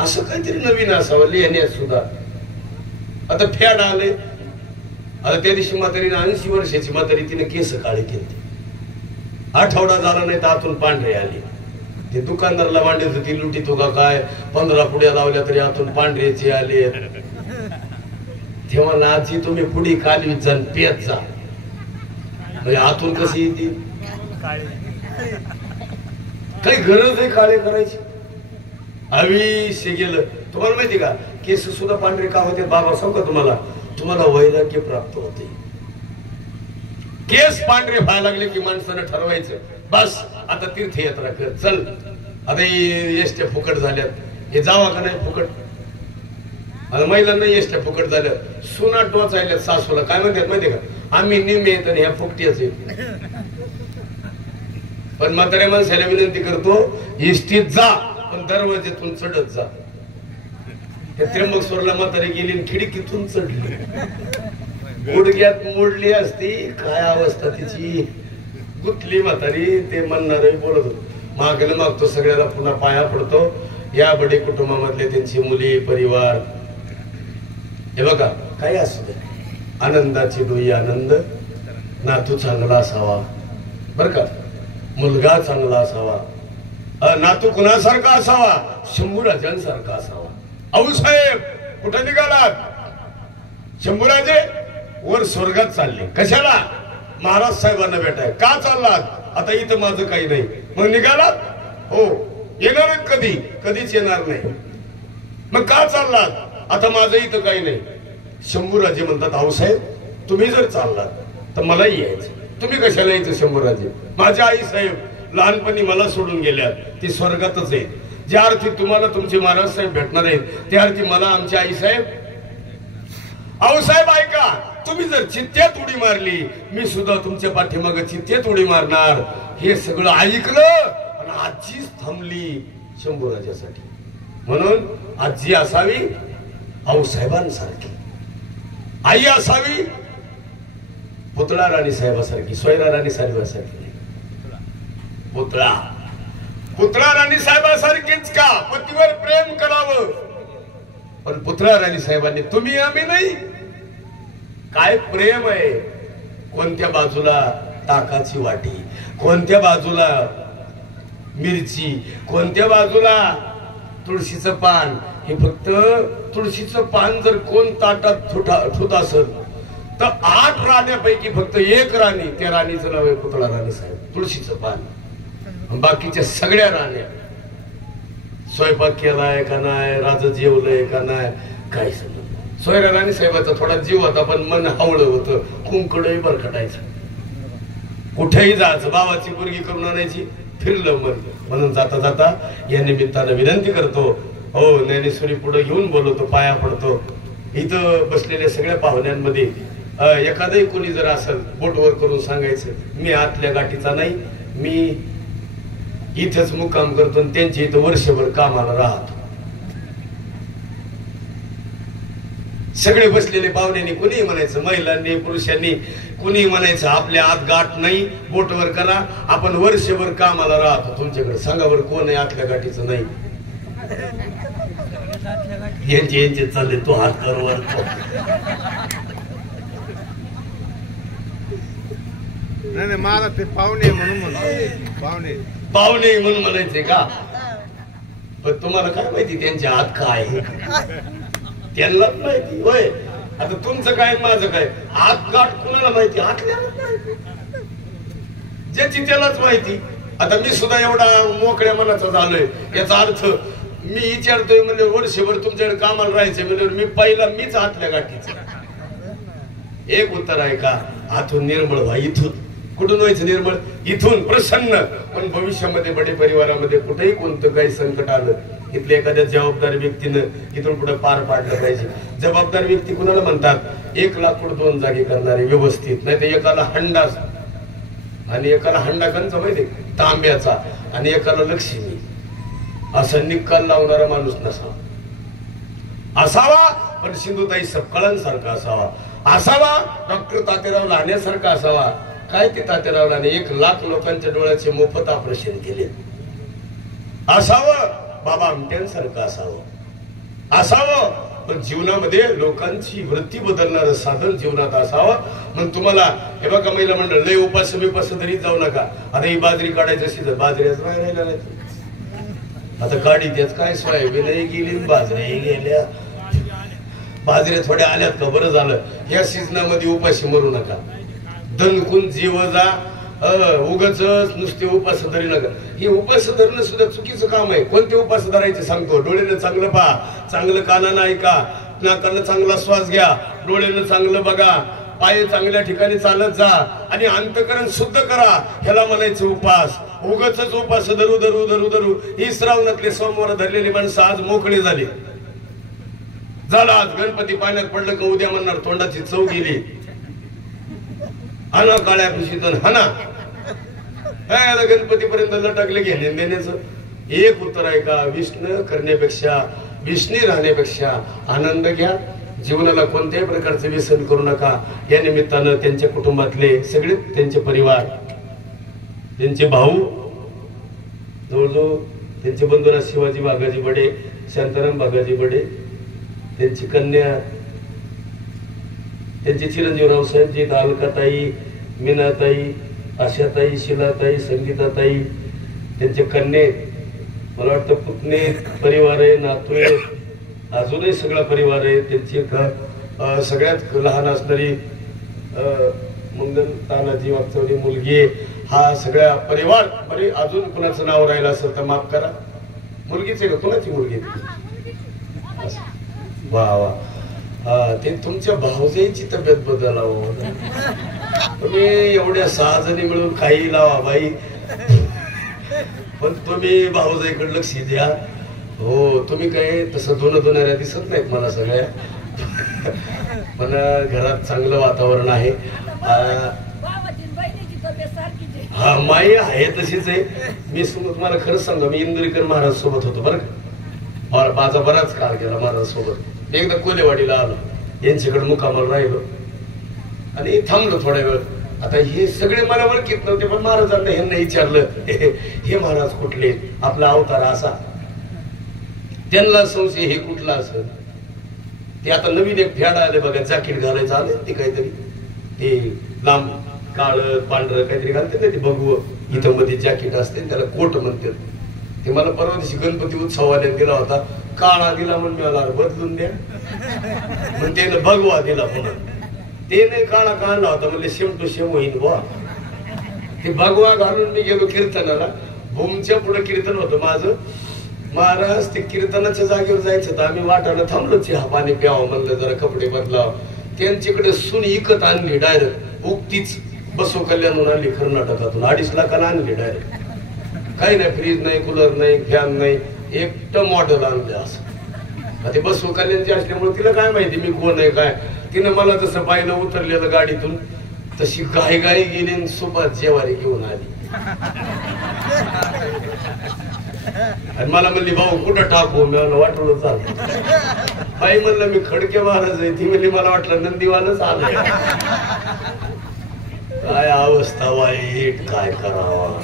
असं काहीतरी नवीन असावं लिहिण्यात सुद्धा. आता फॅड आले. आता त्या दिवशी म्हातारीने 80 वर्षाची म्हातारी, तिने केस काळे केले. आठवडा झाला नाही तर आतून पांढरे आले. ते दुकानदाराला मांडत होती, लुटी तो का काय, 15 पुड्या लावल्या तरी आतून पांढऱ्याचे आले. तेव्हा नाची तुम्ही पुढी कालवीत जा पेत जा, म्हणजे आतून कशी येते? काही गरज आहे काळे करायची? आयुष्य गेलं. तुम्हाला माहिती का केस सुद्धा पांढरे का होते? बाबा सांगू का तुम्हाला वैराग्य प्राप्त होते. केस पांढरे व्हायला लागले की माणसानं ठरवायचं बस आता तीर्थयात्रा कर. चल आता एसट्या फुकट झाल्यात, हे जावा का नाही फुकट? आता महिलांना एसट्या फुकट झाल्या, सुना टोचायल्यात सासूला. काय म्हणतात माहितीये का? आम्ही निम्मे येत आणि ह्या फुकट्याच आहेत. पण म्हाताऱ्या माणसाला विनंती करतो, एसटीत जा पण दरवाजेतून चढत जा. त्या त्र्यंबकेश्वरला म्हातारी गेली आणि खिडकीतून चढली, गुडघ्यात मोडली असती. काय अवस्था तिची, गुतली म्हातारी. ते म्हणणार बोलत होतो, मागेला मागतो सगळ्याला पुन्हा पाया पडतो. या बडे कुटुंबामधले त्यांची मुली परिवार, हे बघा काय असू दे, आनंदाची डोई आनंद. नातू चांगला असावा बर का, मुलगा चांगला असावा, नातू कुणासारखा असावा? शंभूराजांसारखा असावा. आऊसाहेब कुठे निघालात? शंभूराजे वर स्वर्गात चालले. कशाला? महाराज साहेबांना भेटाय. का चाललात? आता इथं माझं काही नाही. मग निघालात? हो. येणार कधी? कधीच येणार नाही. मग का चाललात? आता माझं इथं काही नाही. शंभूराजे म्हणतात, आऊसाहेब तुम्ही जर चाललात तर मलाही यायचं. तुम्ही कशाला यायचं शंभूराजे? माझ्या आई साहेब लहानपणी मला सोडून गेल्यात, ती स्वर्गातच आहेत. ज्या अर्थी तुम्हाला तुमचे महाराज साहेब भेटणार आहेत त्या अर्थी मला आमची आई साहेब. आऊसाहेब ऐका, तुम्ही जर चित्त्यात उडी मारली मी सुद्धा तुमच्या पाठीमागे चित्त्यात उडी मारणार. हे सगळं ऐकलं आणि आजीच थांबली शंभूराजासाठी. म्हणून आजी असावी आऊसाहेबांसारखी, आई असावी पुतळा राणी साहेबासारखी, सोयरा राणी साहेबासारखी. पुतळा राणी साहेबासारखीच का? पतीवर प्रेम करावं. पण पुतळा राणी साहेबांनी तुम्ही आम्ही नाही. काय प्रेम आहे. कोणत्या बाजूला ताकाची वाटी, कोणत्या बाजूला मिरची, कोणत्या बाजूला तुळशीचं पान. हे फक्त तुळशीचं पान जर कोण ताटात ठुत असेल तर 8 राण्यापैकी फक्त 1 राणी, त्या राणीचं नाव आहे पुतळा राणी साहेब. तुळशीचं पान. बाकीच्या सगळ्या राण्या स्वयंपाक केलाय का नाही, राज जेवलंय का नाही, काही समज. सोयरा राणी साहेबाचा थोडा जीव होता पण मन हवळं होतं. कुंकडही बरकटायचं, कुठेही जायचं, बाबाची पोरगी करून आणायची, फिरलं मन. म्हणून जाता जाता या निमित्तानं विनंती करतो, हो ज्ञानेश्वरी पुढे घेऊन बोलवतो, पाया पडतो. इथं बसलेल्या सगळ्या पाहुण्यांमध्ये एखादंही कोणी जर असेल बोटवर करून सांगायचं, मी आतल्या गाठीचा नाही, मी इथंच मुक्काम करतो आणि त्यांच्या इथं वर्षभर कामाला राहतो. सगळे बसलेले पाहुण्यांनी कुणी म्हणायचं, महिलांनी पुरुषांनी कुणी म्हणायचं, आपल्या आत गाठ नाही, बोटवर करा, आपण वर्षभर कामाला राहतो तुमच्याकडे. सांगा बरं कोण आहे आतल्या गाठीचं नाही? यांचे चालले, तो हात कर वर. नाही मला ते पाहुणे म्हणून म्हणतो, पाहुणे म्हणून म्हणायचे का? पण तुम्हाला काय माहिती त्यांच्या हात काय? त्यांनाच माहिती होय. आता तुमचं काय माझं काय? हात गाठ कुणाला माहिती? ज्याची त्यालाच माहिती. आता मी सुद्धा एवढा मोकळ्या मनाचा झालोय, याचा अर्थ मी विचारतोय म्हणजे वर्षभर तुमच्याकडे कामाला राहायचं म्हणजे मी पहिला मीच हातल्या गाठीचा. एक उत्तर आहे का? हातून निर्मळ व्हा. इथून कुठून व्हायचं निर्मळ? इथून प्रसन्न. पण भविष्यामध्ये बडे परिवारामध्ये कुठेही कोणतं काही संकट आलं, इथल्या एखाद्या जबाबदार व्यक्तीनं इथून पुढे पार पाडलं पाहिजे. जबाबदार व्यक्ती कुणाला म्हणतात? 1 लाख फूट 2 जागी करणारे व्यवस्थित, नाही तर एकाला हंडा आणि एकाला हंडा कंचा माहिती तांब्याचा आणि एकाला लक्ष्मी असा निकाल लावणारा माणूस नसावा. असावा पण सिंधुताई सपकाळांसारखा असावा डॉक्टर तात्याराव लाहण्यासारखा असावा. काय ते तात्याराव लाहणे 1 लाख लोकांच्या डोळ्याचे मोफत ऑपरेशन केले. असावं बाबा आमट्यांसारखं असावं पण जीवनामध्ये लोकांची वृत्ती बदलणारं साधन जीवनात असावं. मग तुम्हाला हे बघा महिला मंडळ लय उपास तरी जाऊ नका. आता ही बाजरी काढायची अशी तर बाजऱ्याच नाही राहिला नाही. आता काढी त्याच काय सोयाबीनही गेली बाजऱ्याही गेल्या. बाजऱ्या थोड्या आल्यात का बरं झालं. या सीजनामध्ये उपाशी मरू नका. दणकून जीव जा. उगाच नुसते उपास धरी नका. हे उपास धरणं सुद्धा चुकीचं काम आहे. कोणते उपास धरायचे सांगतो. डोळ्यानं चांगलं पहा, चांगलं कानानं ऐका, नाकानं चांगला श्वास घ्या, डोळ्यानं चांगलं बघा, पाय चांगल्या ठिकाणी चालत जा आणि अंतकरण शुद्ध करा. ह्याला म्हणायचं उपास. उगाच उपास धरू धरू धरू धरू ही श्रावणातले सोमवार धरलेली माणसं आज मोकळी झाली. झालं आज गणपती पाण्यात पडलं का उद्या म्हणणार तोंडाची चव गेली. हाना काळ्या खुशीतून हाना काय गणपतीपर्यंत लटकले घेणे देण्याचं एक उत्तर आहे का? विष्णू करण्यापेक्षा विष्णू राहण्यापेक्षा आनंद घ्या. जीवनाला कोणत्याही प्रकारचं व्यसन करू नका. या निमित्तानं त्यांच्या कुटुंबातले सगळे त्यांचे परिवार, त्यांचे भाऊ, जवळजवळ त्यांचे बंधुराज शिवाजी बागाजी बडे, शांताराम बागाजी बडे, त्यांची कन्या, त्यांचे चिरंजीवराव साहेबजी, अलकाताई, मीनाताई, आशाताई, शिलाताई, संगीताताई, त्यांचे कन्ये, मला वाटतं पुतणे परिवार आहे, नातू आहे, अजूनही सगळा परिवार आहे. त्यांची सगळ्यात लहान असणारी मंगल तानाजी वागचौरी मुलगी आहे. हा सगळा परिवार. अजून कुणाचं नाव राहिलं असेल तर माफ करा. मुलगीच आहे का? कुणाची मुलगी? वा वा. ते तुमच्या भाऊजाईची तब्येत बदलावं. तुम्ही एवढ्या 6 जणी मिळून काही लावा बाई, पण तुम्ही भाऊजाईकडे लक्ष द्या. हो तुम्ही काय तसं धुण्याऱ्या दिसत नाहीत मला सगळ्या. पण घरात चांगलं वातावरण आहे. हा माई आहे तशीच आहे. मी तुम्हाला खरंच सांगा, मी इंदुरीकर महाराज सोबत होतो बरं का. माझा बराच काळ गेला महाराज सोबत. एकदा कोलेवाडीला आलो, यांच्याकडे मुक्कामाला राहिलो आणि थांबलो थोड्या वेळ. आता हे सगळे मला ओळखीत नव्हते, पण महाराजांना ह्यांना विचारलं हे महाराज कुठले, आपला अवतार असा. त्यांना संशय हे कुठला असं. ते आता नवीन एक फॅड आले बघा, जॅकेट घालायचं आले ते काहीतरी, ते लांब काळ पांढरं काहीतरी घालते ना ते भगवं, इथं मध्ये जॅकेट असते त्याला कोट म्हणते. ते मला परवा दिवशी गणपती उत्सवाला दिला होता. काळा दिला म्हणून मला बदलून द्या म्हणून त्यानं भगवा दिला. पुन्हा ते नाही काळा काढला होता म्हणजे सेम टू सेम होईल बुवा. ते भगवा घालून मी गेलो कीर्तनाला. भूमच्या पुढे कीर्तन होतं माझं. महाराज ते कीर्तनाच्या जागेवर जायचं तर आम्ही वाटानं थांबलो. चहा पाणी प्यावं म्हणलं, जरा कपडे बदलाव. त्यांच्याकडे सून इकत आणली डायरेक्ट. उक्तीच बसव कल्याणून आणली कर्नाटकातून. 2.5 लाखाला आणली डायरेक्ट. काही नाही, फ्रीज नाही, कूलर नाही, फॅन नाही, एकटं मॉडेल आणलं असं. ते बसव कल्याणची असल्यामुळे तिला काय माहिती मी कोण आहे काय. तिनं मला जसं पाहिलं उतरलेलं गाडीतून तशी गाई गेली सोबत जेवारी घेऊन आली. आणि मला म्हणली भाऊ कुठं टाकू. मला वाटलं चालतं. बाई म्हणलं मी खडके महाराज आहे. ती म्हणली मला वाटलं नंदीवानच आलं. काय अवस्था वाईट, काय करावा.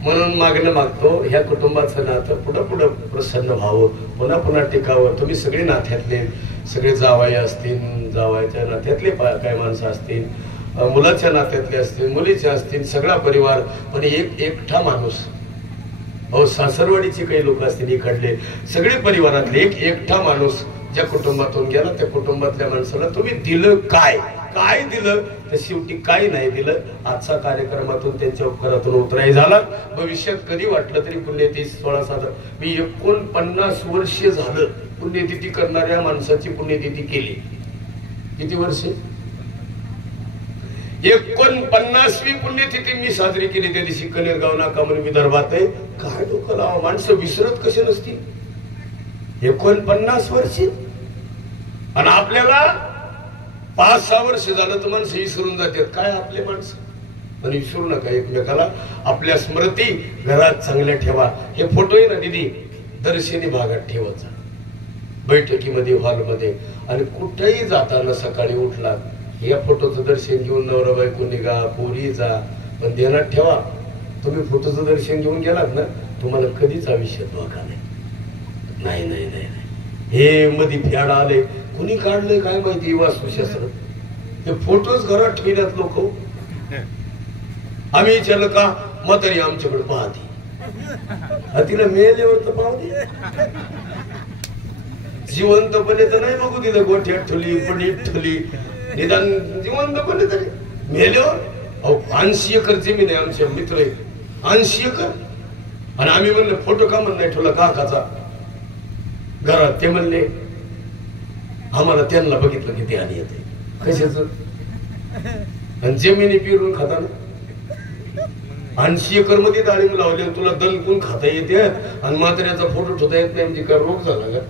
म्हणून मागणं मागतो ह्या कुटुंबाचं नातं पुढं पुढं प्रसन्न व्हावं, पुन्हा पुन्हा टिकावं. तुम्ही सगळे नात्यातले, सगळे जावाई असतील, जावायच्या नात्यातले काही माणसं असतील, मुलाच्या नात्यातले असतील, मुलीचे असतील, सगळा परिवार. पण एकटा माणूस, अहो सासरवाडीचे काही लोक असतील इकडले, सगळे परिवारातले एकटा माणूस ज्या कुटुंबातून गेला त्या कुटुंबातल्या माणसाला तुम्ही दिलं काय दिलं तर शेवटी काही नाही दिलं. आजचा कार्यक्रमातून त्यांच्या उपकारातून उतराई झाला. भविष्यात कधी वाटलं तरी पुण्यतिथी 16 मी 49 वर्ष झालं पुण्यतिथी करणाऱ्या माणसाची पुण्यतिथी केली. किती वर्षे? 49वी पुण्यतिथी मी साजरी केली त्या दिवशी कनेरगाव नाका म्हणून विदर्भात आहे. काय डोकं लावा, माणसं विसरत कसे नसतील. 49 वर्षी आणि आपल्याला 5-6 वर्ष झालं तर माणसं विसरून जातात. काय आपले माणसं. पण विसरू नका एकमेकाला. आपल्या स्मृती घरात चांगल्या ठेवा. हे फोटो आहे ना दीदी, दर्शनी भागात ठेवायचा, बैठकीमध्ये, हॉलमध्ये. आणि कुठेही जाताना सकाळी उठला या फोटोचं दर्शन घेऊन नवरा बायको निघा, पोरी जा. पण ध्यानात ठेवा, तुम्ही फोटोचं दर्शन घेऊन गेलात ना, तुम्हाला कधीच आयुष्यात धोका नाही. नाही नाही नाही हे मध्ये फॅड आले, कुणी काढलंय काय माहिती वास्तुशास्त्र. हे फोटोच घरात ठेवल्यात लोक. आम्ही विचारलं का, म्हातारी आमच्याकडे पाहते. तिला मेल्यावर तर पाहू दे, जिवंतपणे तर नाही बघू दिलं. गोठ्यात ठेवली, पडीत ठेवली, निदान जिवंतपणे तरी. मेल्यावर 80 एकर जमीन आहे, आमचे मित्र आहे 80 एकर. आणि आम्ही म्हणलं फोटो का म्हणून नाही ठेवला काकाचा घरात. ते म्हणले आम्हाला त्यांना बघितलं की ध्यान येते कशाच. आणि जमिनी पिरून खाताना 80 एकर मध्ये डाळिंब लावले, तुला दणकून खाता येते आणि म्हाताऱ्याचा फोटो ठेवता येत नाही म्हणजे काय रोग झाला का.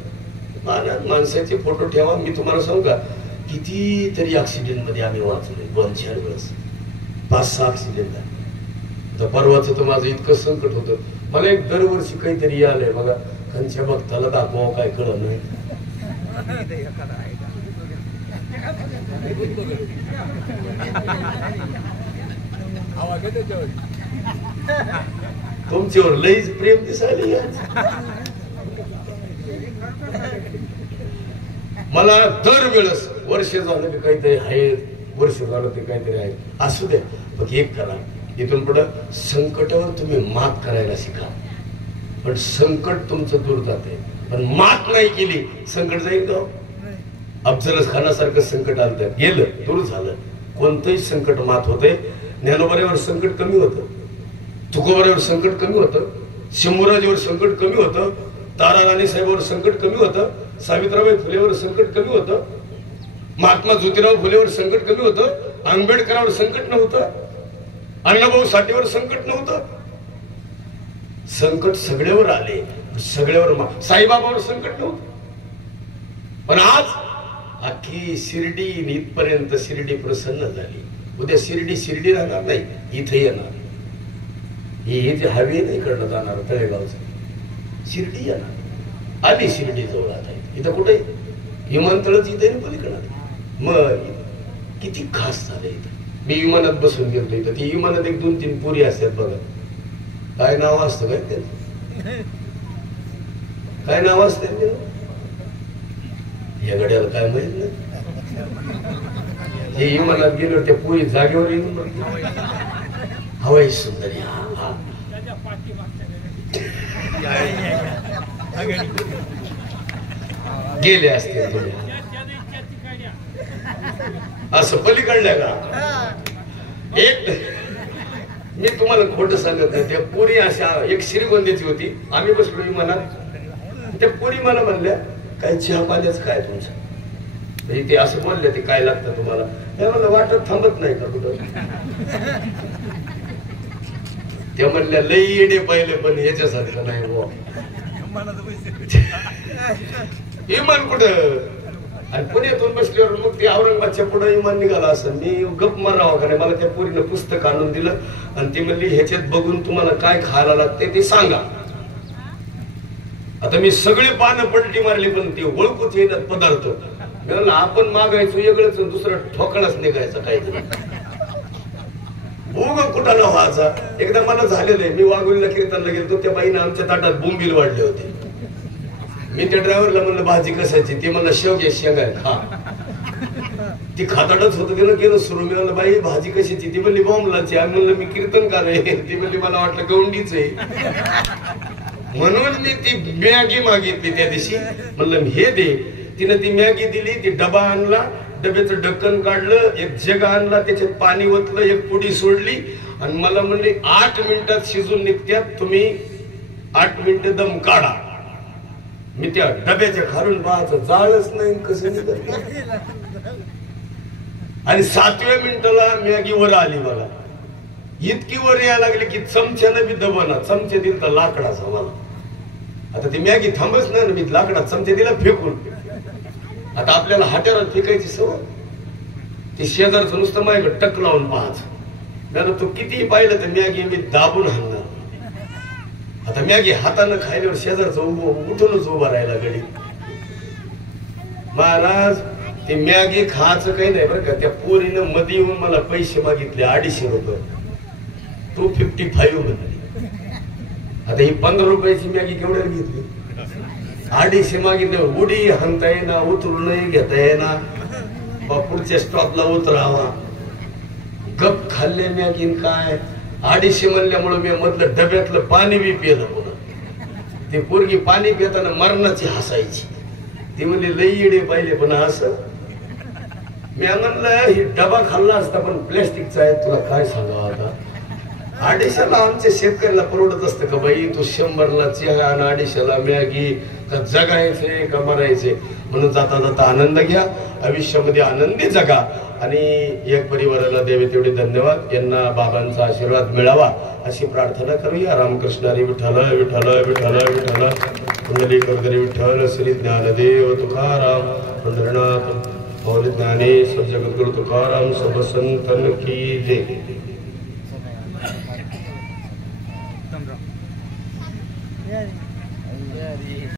माणसाचे फोटो ठेवा. मी तुम्हाला सांगू का, कितीतरी ऍक्सिडेंट मध्ये आम्ही वाचलोय 2-4 वेळेस, 5-6 ऍक्सिडेंट झाले. परवाचं तर माझं इतकं संकट होतं. मला एक दरवर्षी काहीतरी आलंय बघा, त्यांच्या भक्ताला दाखवावं काय कळलं नाही. तुमच्यावर लईच प्रेम दिसायला. मला दरवेळेस वर्ष झालं की काहीतरी आहे, वर्ष झालं ते काहीतरी आहे. असू दे, पण एक करा, इथून पुढे संकटावर तुम्ही मात करायला शिका. पण संकट तुमचं दूर जाते, पण मात नाही केली संकट जाईल का. अफजल खानासारखं संकट आलं, गेलं, दूर झालं. कोणतंही संकट मात होते. ज्ञानोबावर संकट कमी होतं, तुकोबावर संकट कमी होतं, शंभूराजीवर संकट कमी होतं, तारा राणी साहेबांवर संकट कमी होतं, सावित्रीबाई फुलेवर संकट कमी होतं, महात्मा ज्योतिराव फुलेवर संकट कमी होतं, आंबेडकरांवर संकट नव्हतं, अण्णाभाऊ साठेवर संकट नव्हतं. संकट सगळ्यावर आले, सगळ्यावर. साईबाबावर संकट नव्हतं. पण आज अख्खी शिर्डी इथपर्यंत शिर्डी प्रसन्न झाली. उद्या शिर्डी राहणार नाही, इथे येणार. इथे हवे नाही कडनं जाणार तळेगावचं, शिर्डी येणार. आली शिर्डी जवळ आता. इथं कुठे विमानतळच इथे पलीकडे. मग किती खास झालं इथं. मी विमानात बसून गेलो इथं. ती विमानात 1-2-3 पुरी असतात बघा. काय नाव असतं काय त्यांचं, काय नाव असतं या गड्याला काय माहित नाही. हे विमानात गेलो त्या पुरी जागेवर येऊन हवाई सुंदरी. गेले असते असं पलीकडल्या का. एक मी तुम्हाला खोटं सांगत नाही, त्या पुरी अशा एक श्रीगोंद्याची होती. आम्ही बसलो विमानात, त्या पुरी मला म्हणल्या काय चहा पाण्याचं काय तुमचं. ते असं बोलले, ते काय लागतं तुम्हाला. मला वाटत थांबत नाही का कुठं. त्या म्हणल्या लई येडे पाहिले पण याच्यासारखं नाही बुवा. विमान कुठं. आणि पुण्यातून बसल्यावर मग ते औरंगाबादच्या पुढे विमान निघाला असं. मी गप मारावा का नाही. मला त्या पोरीनं पुस्तक आणून दिलं आणि ती म्हणली ह्याच्यात बघून तुम्हाला काय खायला लागते ते सांगा. आता मी सगळे पानं पलटी मारली पण ते ओळखूच येतात पदार्थ. मी म्हणलं आपण मागायचो वेगळंच, दुसरं ठोकळाच निघायचा काहीतरी. उग कुठाला व्हायचा. एकदा मला झालेलं आहे, मी वाघोलीला कीर्तनला गेलो, त्या बाईनं आमच्या ताटात बोंबील वाढले होते. मी त्या ड्रायव्हरला म्हणलं भाजी कशाची. ते म्हणलं शेवग्या शेंगा खा. ती खाताडच होतं, त्यानं केलं सुरू. मी म्हणलं बाई भाजी कशाची. ती म्हणली बॉम्बलाची. आम्ही म्हणलं मी कीर्तन का रे. ती म्हणली मला वाटलं गवंडीच आहे. म्हणून मी ती मॅगी मागितली त्या दिवशी. म्हणलं हे दे. तिने ती मॅगी दिली, ती डबा आणला, डब्याचं ढक्कन काढलं, एक जग आणला, त्याच्यात पाणी ओतलं, एक पुडी सोडली आणि मला म्हणले 8 मिनिटात शिजून निघत्यात, तुम्ही 8 मिनिटं दम काढा. मी त्या डब्याच्या खालून पाहायचं जाळच नाही कसं निघत. आणि 7व्या मिनिटाला मॅगी वर आली मला. इतकी वर यायला लागली की चमच्यानं बी दबना. चमचे दिल तर लाकडाचा मला. आता ती मॅगी थांबच नाही ना. मी लाकडात चमचे दिला फेकून. आता आपल्याला हाट्यावर फेकायची सवय. ती शेजारचं नुसतं माझ्याकडे टक लावून पाहायचं. त्यानं तू कितीही पाहिलं तर मॅगी मी दाबून हाणणार. आता मॅगी हातानं खायल्यावर शेजारचं उठूनच उभा राहिला गडी. महाराज ते मॅगी खायचं काही नाही बरं का. त्या पोरीनं मध्ये येऊन मला पैसे मागितले 250 रुपये. 255 म्हणली. आता ही 15 रुपयाची मॅगी केवढ्याला घेतली. 250 मागितल्यावर उडी हाणता येईना, उतरूनही घेता येईना. पुढच्या स्टॉपला उतरावा. गप खाल्ले मॅगीन काय 250 म्हणल्यामुळे मी मधलं डब्यातलं पाणी बी पिलं. ते पोरगी पाणी पिताना मरणाची हसायची. ती म्हणली लई येडे पाहिले पण असं. मी म्हणलं ही डबा खाल्ला असता पण प्लॅस्टिकचा आहे. तुला काय सांगावं आता. 250ला आमच्या शेतकऱ्याला परवडत असतं का बाई. तू 100ला चहा आणि 250ला मॅगी. का जगायचे का मरायचे. म्हणून जाता जाता आनंद घ्या. आयुष्यामध्ये आनंदी जगा. आणि एक परिवाराला देवे तेवढे धन्यवाद. यांना बाबांचा आशीर्वाद मिळावा अशी प्रार्थना करूया. रामकृष्ण हरी विठ्ठल विठ्ठल विठ्ठल विठ्ठल. पुंडलीकवरदरी विठ्ठल श्री ज्ञानदेव तुकाराम पंढरीनाथ मौली ज्ञानेश्वर जगद्गुरु तुकाराम सब संतन की जय.